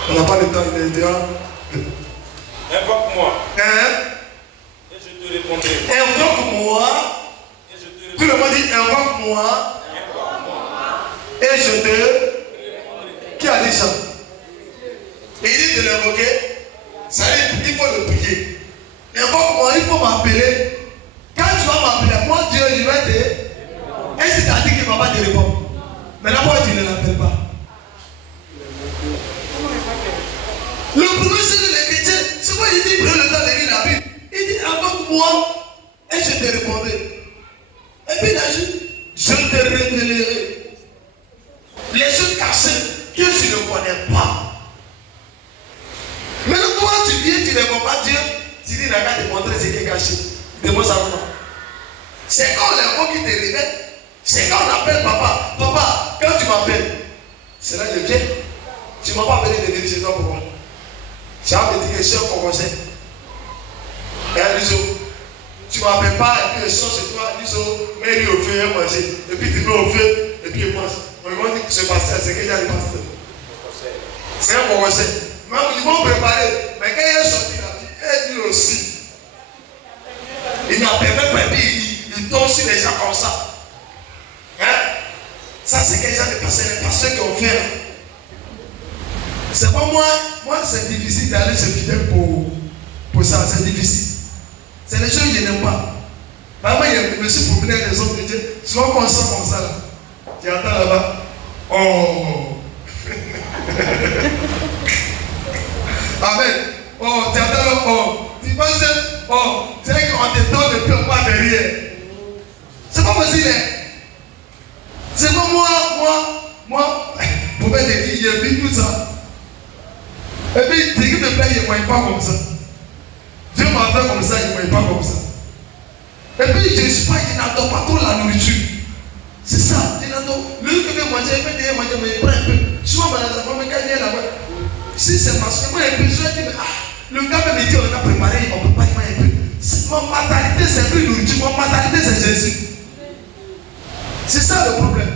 On n'a pas le temps, il est dehors. Invoque-moi. Et je te répondrai. Invoque-moi. Et je te répondrai. Tout le monde dit invoque-moi. Invoque-moi. Et je te répondrai. Qui a dit ça? Il dit de l'invoquer. Ça veut dire il faut le prier. Invoque-moi, il faut m'appeler. Quand tu vas m'appeler, moi Dieu, je vais te. Est-ce que tu as dit qu'il ne va pas te répondre? Mais là, pourquoi tu ne l'appelles pas? Le problème, c'est que les chrétiens, c'est quoi il dit, prends le temps de lire la Bible. Il dit, invoque-moi et je te répondrai. Et puis il a dit, je te révélerai les choses cachées que tu ne connais pas. Maintenant, toi, tu viens, tu ne vois pas Dieu, tu dis, regarde, te montrer ce qui est caché. Demande ça comment. C'est quand l'info qui te révèle. C'est quand on appelle papa. Papa, quand tu m'appelles, c'est là que je viens. Tu ne m'as pas appelé de venir chez toi pour moi. J'ai envie de dire que je suis un Congolais. Tu ne m'appelles pas et puis je sors chez toi, mets lui au feu et manger. Et puis tu mets au feu et puis il mange. On va dire que ce pasteur, c'est qu'il y a le pasteur. C'est un Congolais. Même ils vont préparer. Mais quand il est sorti là, lui aussi. Il n'appelle même pas, il tombe sur les gens comme ça. Hein? Ça, c'est quel genre de pasteurs? Les pasteurs qui ont fait. C'est pas moi, c'est difficile d'aller chez Fidèle pour ça, c'est difficile. C'est les choses que je n'aime pas. Vraiment, je me suis promené avec les autres chrétiens. Souvent, quand on sent comme ça, là, tu entends là-bas. Oh! Amen. Oh, tu entends là, oh. Tu penses, oh, c'est vrai qu'on te donne le peu pas derrière. C'est pas possible. Hein? C'est pas moi, pour faire des filles, j'ai vu tout ça. Et puis, ce qui me plaît, il ne voit pas comme ça. Dieu m'a fait comme ça, il ne voit pas comme ça. Et puis, je ne suis pas, je n'adore pas trop la nourriture. C'est ça, je n'adore. Lui qui veut manger, il veut manger, mais il prend un peu. Souvent, quand il vient là-bas, si c'est parce que moi, j'ai besoin de dire, le gars me dit, on a préparé, on ne peut pas y manger un peu. Mon mentalité, c'est plus nourriture, mon mentalité, c'est Jésus. C'est ça le problème.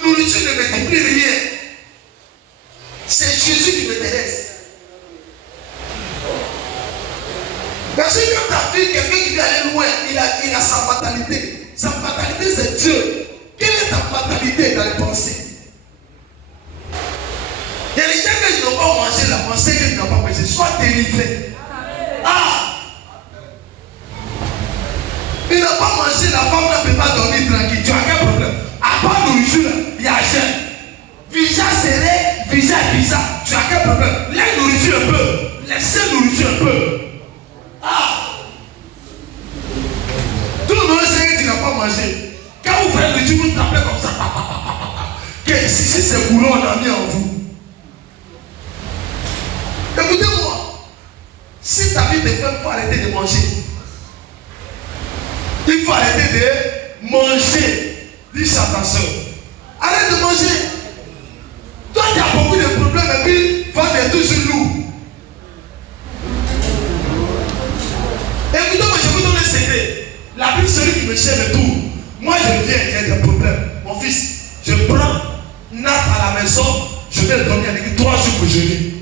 Nourriture ne multiplie rien. C'est Jésus qui m'intéresse. Parce que quand tu as vu quelqu'un qui veut aller loin, il a sa fatalité. Sa fatalité, c'est Dieu. Quelle est ta fatalité dans les pensées? Il y a des gens qui n'ont pas mangé la pensée qu'ils n'ont pas mangé. Sois délivré. Il n'a pas mangé, la femme ne peut pas dormir tranquille. Tu as quel problème? À part nourriture, il y a jeûne. Visage serré, visage bizarre. Tu as quel problème? Laisse nourriture un peu. Laissez nourriture un peu. Tout le monde sait que tu n'as pas mangé. Quand vous faites nourriture, vous tapez comme ça. Que si c'est boulot, on a mis en vous. Écoutez-moi. Si ta vie te fait, il faut arrêter de manger. Il faut arrêter de manger. Dis ça à ta soeur. Arrête de manger. Toi, tu as beaucoup de problèmes et puis va être toujours lourd. Écoutez-moi, je vous donne un secret. La Bible, celui qui me cherche le tour. Moi, je viens, j'ai des problèmes. Mon fils, je prends Nat à la maison, je vais dormir avec lui 3 jours pour jeûner.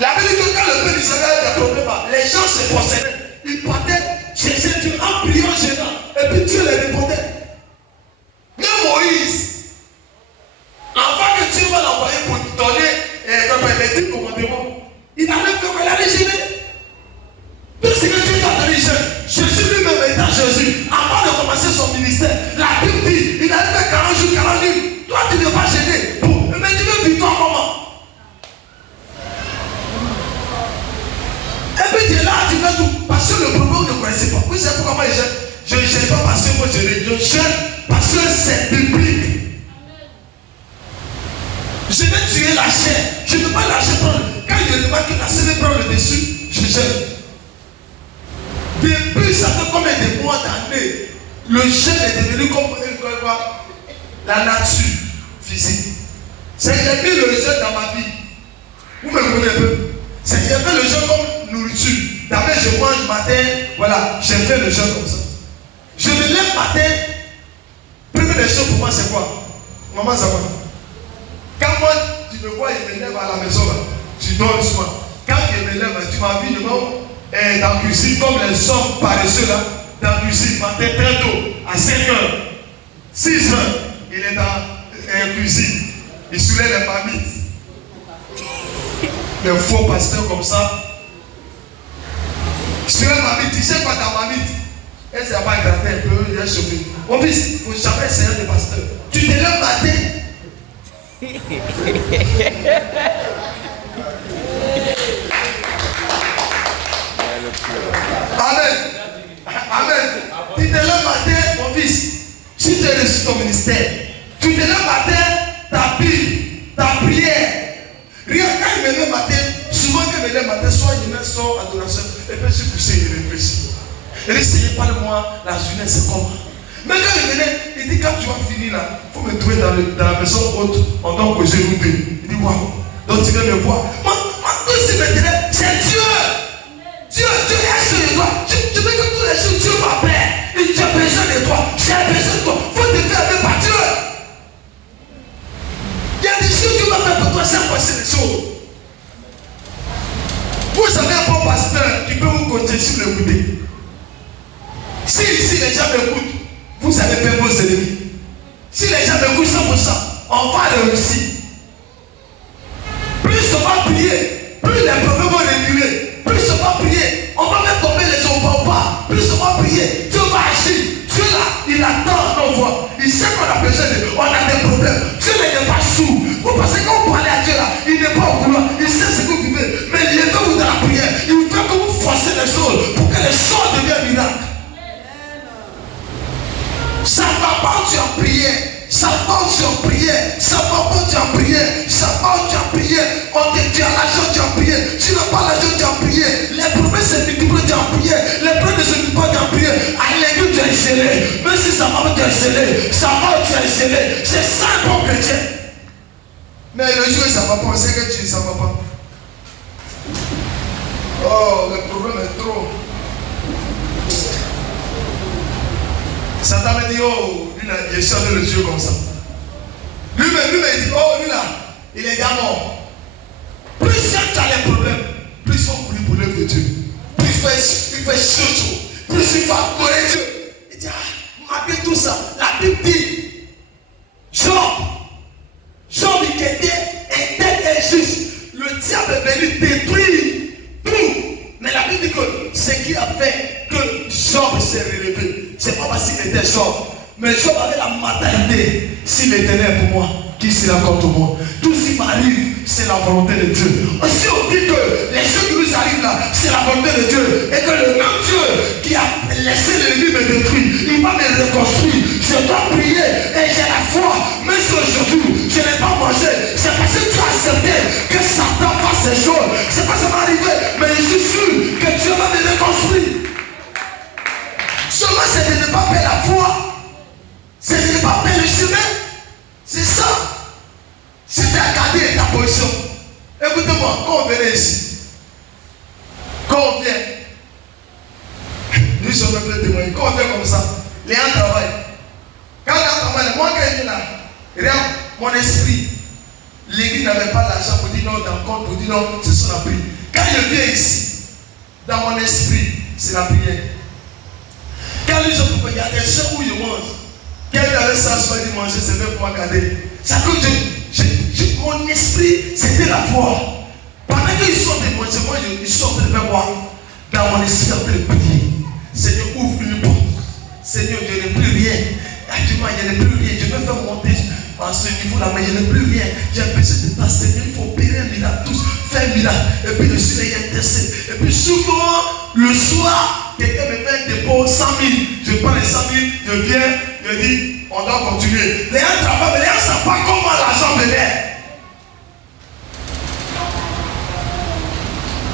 La Bible dit que quand le peuple d'Israël a des problèmes, les gens se procédaient. Ils partaient chercher Dieu en priant gênant. Et puis Dieu les répondait. Parce que le problème, vous ne connaissez pas. Vous savez pourquoi moi je ne gêne pas parce que moi je gêne parce que c'est biblique. Je vais tuer la chair. Je ne peux pas la chair prendre. Quand je remarque que la chair prend le dessus, je gêne. Depuis ça fait combien de mois d'années, le jeûne est devenu comme la nature physique. C'est que j'ai mis le jeûne dans ma vie. Vous me comprenez un peu? C'est que j'ai fait le jeûne comme nourriture. D'abord je mange matin, voilà, j'ai fait le jeûne comme ça. Je me lève matin, première des choses pour moi c'est quoi? Maman ça va. Quand moi tu me vois, je me lève à la maison là, tu dors le soir. Quand je me lève, tu m'as vu dans la cuisine comme les hommes paresseux là, dans la cuisine, matin très tôt, à 5h, 6h, il est dans la cuisine, il soulève les marmites. Les faux pasteurs comme ça, il soulève la marmite, tu sais quoi ta marmite? Elle s'est pas gratté un peu, il a chauffé. Mon fils, il ne faut jamais essayer de pasteur. Tu te lèves matin. Amen. Amen. Tu te lèves matin, mon fils. Si tu es reçu ton ministère, tu te lèves matin, ta Bible, ta prière. Regarde, quand il me lève matin, souvent quand il me lève matin, soit il me sort adoration, et puis se pousser, il réfléchit. Il dit, Seigneur, parle-moi, la journée c'est comment? Mais quand il venait, il dit, quand tu vas finir là, il faut me trouver dans la maison haute, en tant que j'ai nous deux. Il dit, waouh, donc tu viens me voir. Moi, tout ce maintenant, c'est Dieu. Dieu est sur toi. Je veux que tous les jours, Dieu m'appelle. Et tu as besoin de toi. J'ai besoin de toi. Il faut te faire aimer par Dieu. Il y a des choses que tu vas faire pour toi sans passer les choses. Vous avez un bon pasteur qui peut vous coacher sur le côté. Si ici les gens m'écoutent, vous allez faire vos ennemis. Si les gens m'écoutent 100%, on va réussir. Plus on va prier, plus les problèmes vont réguler. Plus on va prier, on va mettre tomber les gens au pas. Plus on va prier, Dieu va agir. Dieu là, il attend nos voix. Il sait qu'on a besoin de. On a des problèmes. Dieu n'est pas sourd. Vous pensez quand vous parlez à Dieu là, il n'est pas au courant. Il sait ce que vous vivez. Mais il est comme vous dans la prière. Il veut que vous forcez les choses pour que les choses deviennent miracles. Ça va pas, tu as prié. Ça va, tu as prié. Ça va pas, tu as prié. Ça va, tu as prié. On te dit à l'argent, tu as prié. Tu n'as pas l'argent, tu as prié. Les promesses se multiplient, tu as prié. Les promesses ne se multiplient pas, tu as prié. À l'église, tu as scellé. Même si ça va, tu as scellé. Ça va, tu as scellé. C'est ça un bon chrétien. Mais le jour où ça va pas, on sait que ça va pas. Oh, le problème est trop. Satan me dit, oh, lui là, il cherche le Dieu comme ça. Lui-même, il dit, oh, lui là, il est déjà mort. Plus tu as les problèmes, plus il faut courir pour l'œuvre de Dieu. Plus il fait chaud, plus il faut adorer Dieu. Il dit, ah, malgré tout ça, la Bible dit, Job qui était injuste. Le diable est venu détruire tout. Mais la Bible dit que ce qui a fait que Job s'est relevé, c'est pas parce qu'il était Job, mais Job avait la maternité. Si l'Éternel est pour moi, qui sera contre moi? Tout ce qui m'arrive, c'est la volonté de Dieu. Si on dit que les choses qui nous arrivent là, c'est la volonté de Dieu, et que le même Dieu qui a laissé l'ennemi me détruire, il va me reconstruire. Je dois prier et j'ai la foi. Mais si aujourd'hui je n'ai pas mangé, c'est parce que tu as accepté que Satan fasse ces choses. C'est pas ça va arriver, mais je suis sûr que Dieu va me reconstruire. Seulement c'est de ne pas perdre la foi, c'est de ne pas perdre le chemin. C'est ça. C'était à garder ta position. Écoutez-moi, quand on venait ici, quand on vient, nous sommes un peu témoins, quand on vient comme ça, les gens travaillent. Quand les gens travaillent, moi quand je viens là, regarde, mon esprit, l'église n'avait pas l'argent pour dire non dans le compte, pour dire non, c'est son appui. Quand je viens ici, dans mon esprit, c'est la prière. Quand les gens, il y a des gens où je mange. Quand il avait ça, soit de manger, c'est même pour moi garder. Ça que mon esprit, c'était la foi. Pendant qu'ils sortent de manger, moi, ils sortent de faire quoi? Dans mon esprit, en train de prier. Seigneur, ouvre une porte. Seigneur, je n'ai plus rien. Actuellement, je n'ai plus rien. Je veux faire monter à ce niveau-là, mais je n'ai plus rien. J'ai besoin de ta Seigneur. Il faut opérer un miracle tous. fait un miracle. Et puis le Seigneur est intéressé. Et puis souvent, le soir, quelqu'un me fait un dépôt 100 000. Je prends les 100 000, je viens, je dis, on doit continuer. Les gens travaillent, mais les gens ne savent pas comment l'argent venait.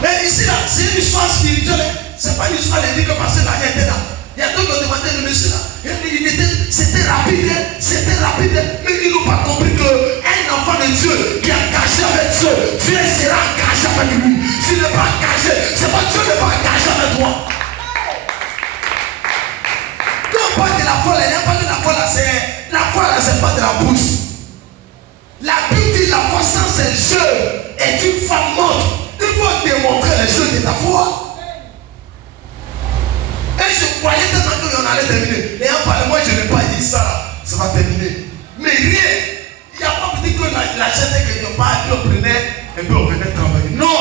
Mais ici, là, c'est une histoire spirituelle. Ce n'est pas une histoire de dire que parce que la était là. Il y a d'autres qui ont demandé le monsieur là. C'était rapide, mais ils n'ont pas compris qu'un enfant de Dieu qui est engagé avec Dieu, Dieu sera engagé avec lui. S'il n'est pas engagé, c'est pas Dieu n'est pas engagé avec toi. Quand on parle de la foi, il n'y a pas de la foi là, c'est pas de la bouche. La Bible dit la foi sans ses jeux est une femme morte. Il faut démontrer les jeux de ta foi. Et je croyais tellement qu'on allait terminer. Et en parlant, moi je n'ai pas dit ça, ça va terminer. Mais rien. Il n'y a pas dit que la chaîne est quelque part, et puis on prenait, et puis on venait travailler. Non.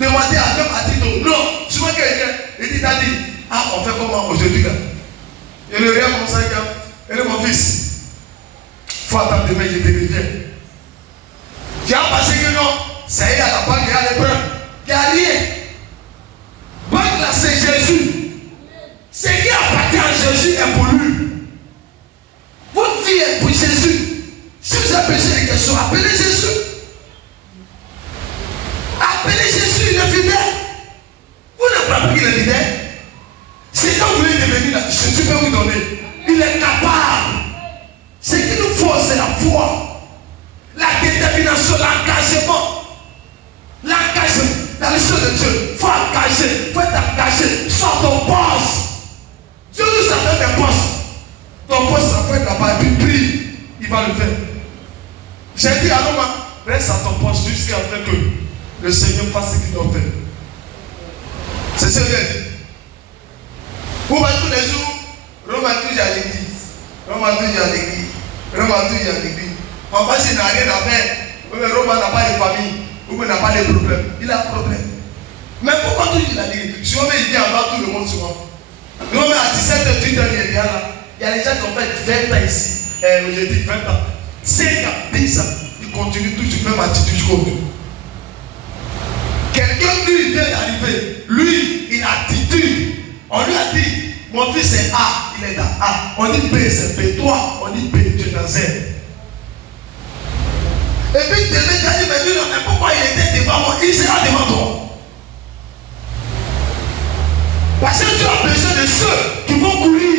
Demandez à même à Tito. Non. Je vois quelqu'un, il dit, t'as dit, ah, on fait comment aujourd'hui là? Il ne rien comme ça, il est mon fils. Il faut attendre demain, je te reviens. Tu as passé que non, ça y est, à la banque, il y a les preuves. Il n'y a rien. Banque là, c'est Jésus. Ce qui appartient à Jésus est pour lui. Votre vie est pour Jésus. Si vous avez besoin de quelque chose, appelez Jésus. Appelez Jésus, il est fidèle. Vous n'avez pas pris qu'il est fidèle. C'est quand vous voulez devenir là, Jésus peut vous donner. Il est capable. Ce qu'il nous faut, c'est la foi, la détermination, l'engagement. L'engagement dans les choses de Dieu. Il faut engager, il faut être engagé. Sois ton poste. Dieu nous a donné des postes. Ton poste, ça fait là-bas, et puis prie, il va le faire. J'ai dit à l'homme, reste à ton poste jusqu'à ce que le Seigneur fasse ce qu'il doit faire. C'est ce que j'ai dit. Vous voyez tous les jours, Rome a toujours à l'église. Rome a toujours à l'église. Rome a toujours à l'église. On va s'il n'a rien à faire. Rome n'a pas de famille. Ou n'a pas de problème. Il a un problème. Mais pourquoi toujours il a l'église? Je vais me dire avant tout le monde souvent. Rome à 17h, 18h, il est là. Il y a des gens qui ont fait 20 ans ici. J'ai dit 20 ans. 5 ans, 10 ans. Ils continuent toujours même attitude jusqu'au bout. Quelqu'un, lui, il vient d'arriver. Lui, il a attitude. On lui a dit, mon fils c'est A, il est dans A. On dit B, c'est B. Toi, on dit B, tu es dans Z. Et puis, tu as dit, mais lui, pourquoi il était devant moi? Il sera devant toi. Parce que tu as besoin de ceux qui vont courir.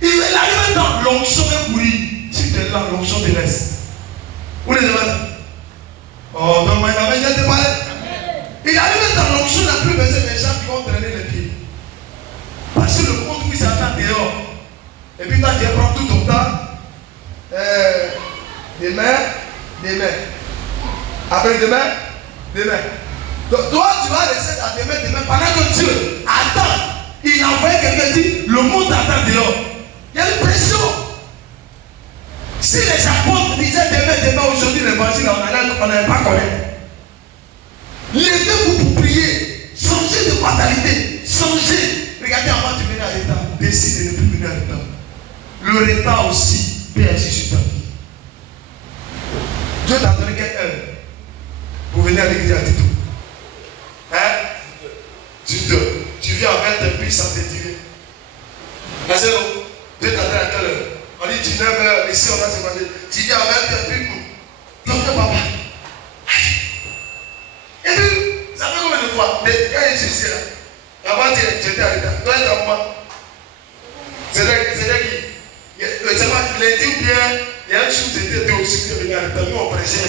Il arrive dans l'onction de courir. Si tu es là, l'onction te laisse. Où est-ce que oh, non, mais il n'avait jamais parlé. Il arrive dans l'onction, n'a plus besoin des gens qui vont traîner les pieds. Parce que le monde où il s'attend dehors. Et puis toi, tu prends tout ton temps. Demain. Après demain. Donc toi, tu vas rester à demain. Pendant que Dieu attend, il envoie quelqu'un qui dit, le monde attend dehors. Il y a une pression. Si les apôtres disaient demain, aujourd'hui, l'évangile, on n'allait pas connaître. Levez-vous pour prier. Changez de mentalité. Changez. Regardez, avant de venir à l'état, décide de ne plus venir à l'état. Le retard aussi peut agir sur ta vie. Dieu t'a donné quelle heure pour venir à l'église à Tito? Tu viens avec tes puis ça te dirait. Dieu t'a donné à quelle heure? On dit 19h, ici on va se demander. Tu viens avec tes puis donc papa. Et puis, ça fait combien de fois? Quand il est ici là, avant tu étais à l'état. Toi, tu es à moi. C'est là qui. C'est pas lundi ou bien, il y a un jour où j'étais aussi venu à l'état. Nous on prêchait,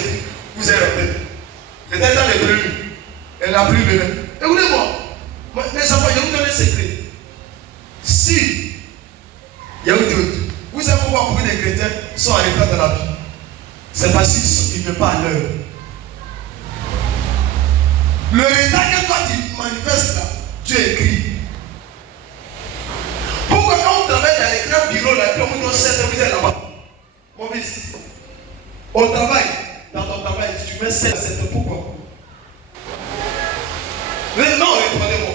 vous avez rappelé. L'état dans les bleus. Elle n'a plus venu. Écoutez-moi. Mes enfants, je vais vous donner un secret. Si il y a eu d'autres, vous savez pourquoi beaucoup de chrétiens sont en retard dans la vie? C'est parce qu'ils ne font pas à l'heure. Le retard que toi tu manifestes là, tu écris. Pourquoi quand on travaille dans les grands bureaux là, puis on vous donne 7 heures, vous êtes là-bas? Mon fils, au travail, dans ton travail, tu mets 7 heures, pourquoi? Non, répondez-moi.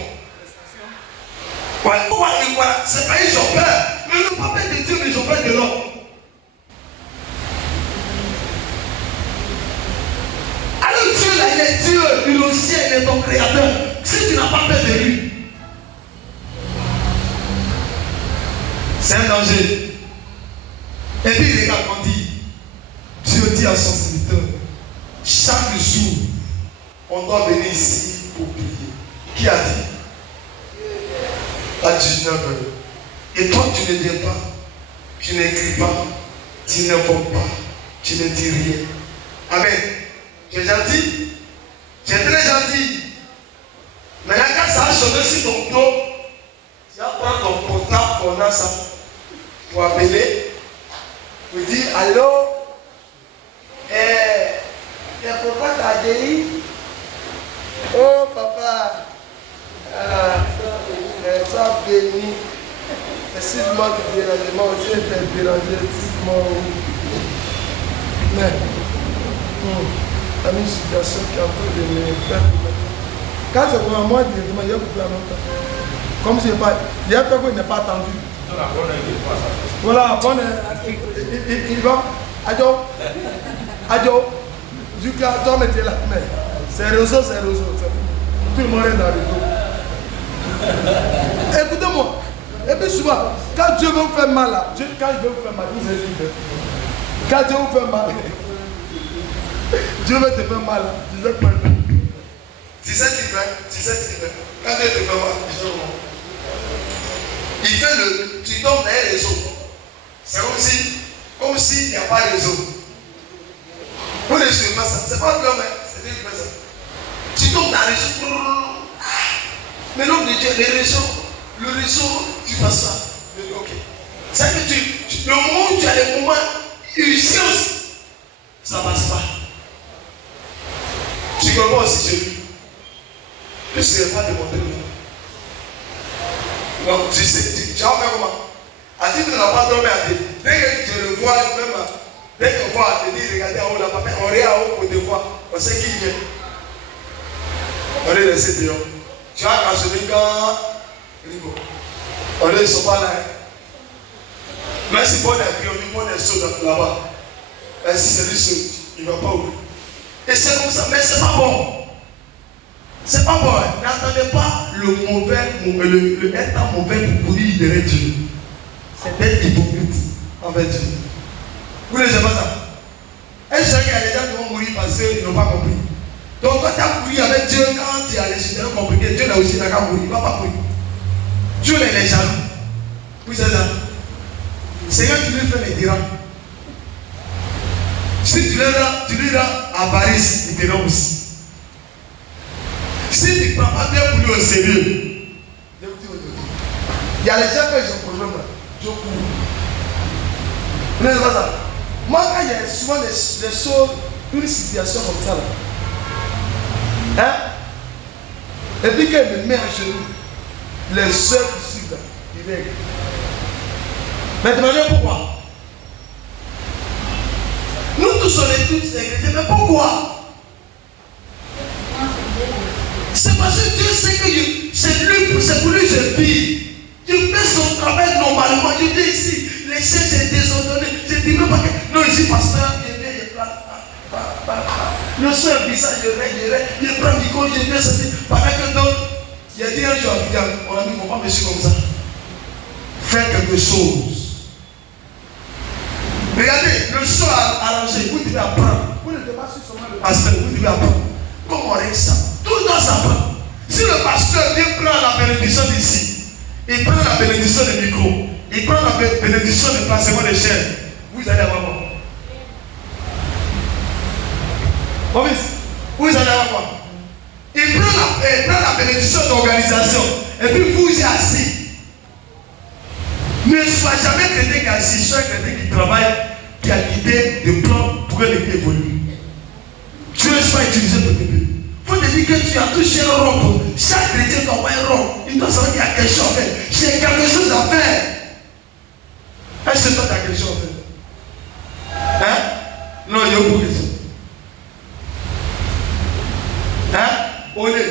Pourquoi c'est pas ils ont peur. Mais le papa de Dieu, mais ils ont peur de l'homme. créateur. Si tu n'as pas peur de lui, c'est un danger. Et puis regarde, on dit, Dieu dit à son serviteur, chaque jour, on doit venir ici pour prier. Qui a dit? À 19h. Et toi, tu ne viens pas, tu n'écris pas, tu n'invoques pas, tu ne dis rien. Amen. Tu es gentil? Tu es très gentil. Mais quand ça a changé sur ton dos, tu vas prendre ton portable, on a ça, pour appeler, pour dire allô, il faut pas t'aider. Oh papa, sois béni. Excuse-moi du dérangement, aussi été dérangé, excuse-moi. Mais, t'as mis une situation qui est en train de me faire. Quand c'est pour moi, directement, il y a beaucoup à longtemps. Comme je n'ai pas, il y a quelqu'un qui n'est pas attendu. Voilà, bon, il va. Adjo, Zuka, toi, mettez là. Mais c'est réseau, c'est réseau. Tout le monde est dans le réseau. Écoutez-moi. Et puis souvent, quand Dieu veut vous faire mal, là, quand il veut vous faire mal, vous savez ce qu'il fait. Quand Dieu vous fait mal, Dieu veut te faire mal, tu sais quoi il fait. Tu sais ce qu'il fait. Quand Dieu te fait mal, il fait comment? Il fait tu tombes dans un réseau. C'est comme s'il n'y a pas de réseau. Vous ne savez pas ça. C'est pas l'homme, c'est Dieu qui fait ça. Tu tombes dans un réseau. Mais l'homme de Dieu, le réseau, tu passes ça. Ok. C'est que le moment où tu as les moments urgence, ça ne passe pas. Tu comprends aussi chez lui. Tu ne sais pas demander le nom. Donc tu sais, tu vas faire comment? À titre de la part d'homme à Dieu, dès que tu le vois, même dès qu'on voit, tu dis, regardez en haut là, papa, on regarde en haut pour te voir, on sait qui vient. On est laissé dehors. Tu vas canceller quand on ne sont pas là. Mais si bon est pris, on est saut là-bas. Et si c'est lui saut, il ne va pas ouvrir. Et c'est comme ça, mais c'est pas bon. C'est pas bon. N'attendez pas le mauvais, le état mauvais pour pourrir derrière Dieu. C'est d'être hypocrite envers Dieu. Vous ne savez pas ça. Et je sais qu'il y a des gens qui vont mourir parce qu'ils n'ont pas compris. Donc quand tu as mouru avec Dieu, quand tu as les situations compliquées, Dieu là aussi n'a qu'à mourir. Il ne va pas mourir. Dieu il est jaloux. Vous savez ça. Seigneur, tu lui fais les dirhams. Si tu lui rends à Paris, il te rend aussi. Si tu ne prends pas bien pour lui au sérieux, il y a les gens qui ont un problème là. Je cours. Vous n'avez pas ça? Moi, quand il y a souvent des choses, une situation comme ça là, hein? Et puis quand il me met à genoux, les soeurs qui suivent là, ils règlent. Mais demandez pourquoi? Nous tous on est tous des chrétiens, mais pourquoi? C'est parce que Dieu sait que c'est pour lui que je vis. Je fais son travail normalement. Je dis ici, les chefs sont désordonnés. Je dis même pas que. Non, ici, pasteur, je viens, je prends. Le soeur dit ça, je règle. Je prends du compte, je viens, ça dit. Pendant que d'autres, il a dit un jour, on a dit, il ne faut pas me suivre comme ça. Faire quelque chose. Regardez, le soir arrangé, vous devez apprendre. Vous ne devez pas suivre seulement le pasteur, vous devez apprendre. Comment on règle ça? Tout doit s'apprendre. Si le pasteur vient prendre la bénédiction d'ici, il prend la bénédiction du micro, il prend la bénédiction du placement des chaînes, vous allez avoir quoi? Vous allez avoir quoi? Il prend la bénédiction d'organisation, et puis vous êtes assis. Ne sois jamais chrétien qui est assis, sois chrétien qui travaille, qui a l'idée de plan pour que l'église évolue. Tu ne sois pas utilisé pour t'aider. Il faut te dire que tu as touché un rond. Chaque chrétien doit avoir un rond. Il doit savoir qu'il y a quelque chose à faire. J'ai quelque chose à faire. Est-ce que toi tu as quelque chose à faire? Hein? Non, il y a beaucoup de choses. Hein? Olé.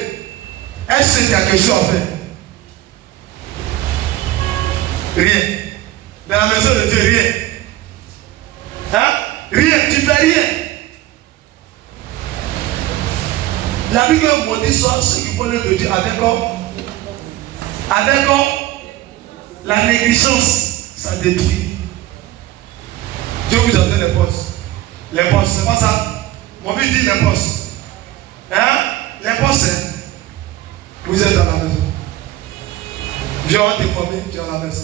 Est-ce que tu as quelque chose à faire? Rien. Dans la maison de Dieu, rien. Hein? Rien. Tu fais rien. La Bible maudit soit ce qu'il faut leur dire avec quoi? Avec quoi? La négligence, ça détruit. Dieu vous a donné les postes. Les postes, c'est pas ça. Mon vie dit les postes. Hein? Les postes, c'est. Vous êtes dans la maison. Viens, on te former, tu es à la maison.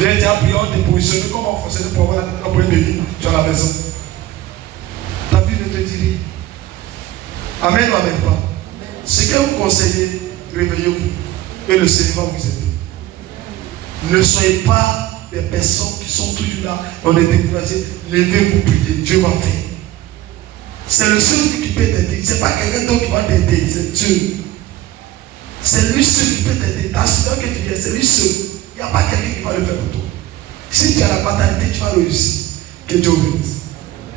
Viens, tu as prié, on te positionné, comment fonctionner pour avoir la première bénie, tu es à la maison. Ta vie ne te dit rien. Amen ou amen pas. Ce que vous conseillez, réveillez-vous. Et le Seigneur va vous aider. Ne soyez pas des personnes qui sont toujours là, on est découragés. Levez-vous, priez, Dieu va faire. C'est le seul qui peut t'aider. Ce n'est pas quelqu'un d'autre qui va t'aider, c'est Dieu. C'est lui seul qui peut t'aider. T'assures que tu viens, c'est lui seul. Il n'y a pas quelqu'un qui va le faire pour toi. Si tu as la fatalité, tu vas réussir. Que Dieu bénisse.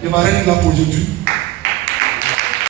Je m'arrête là pour aujourd'hui.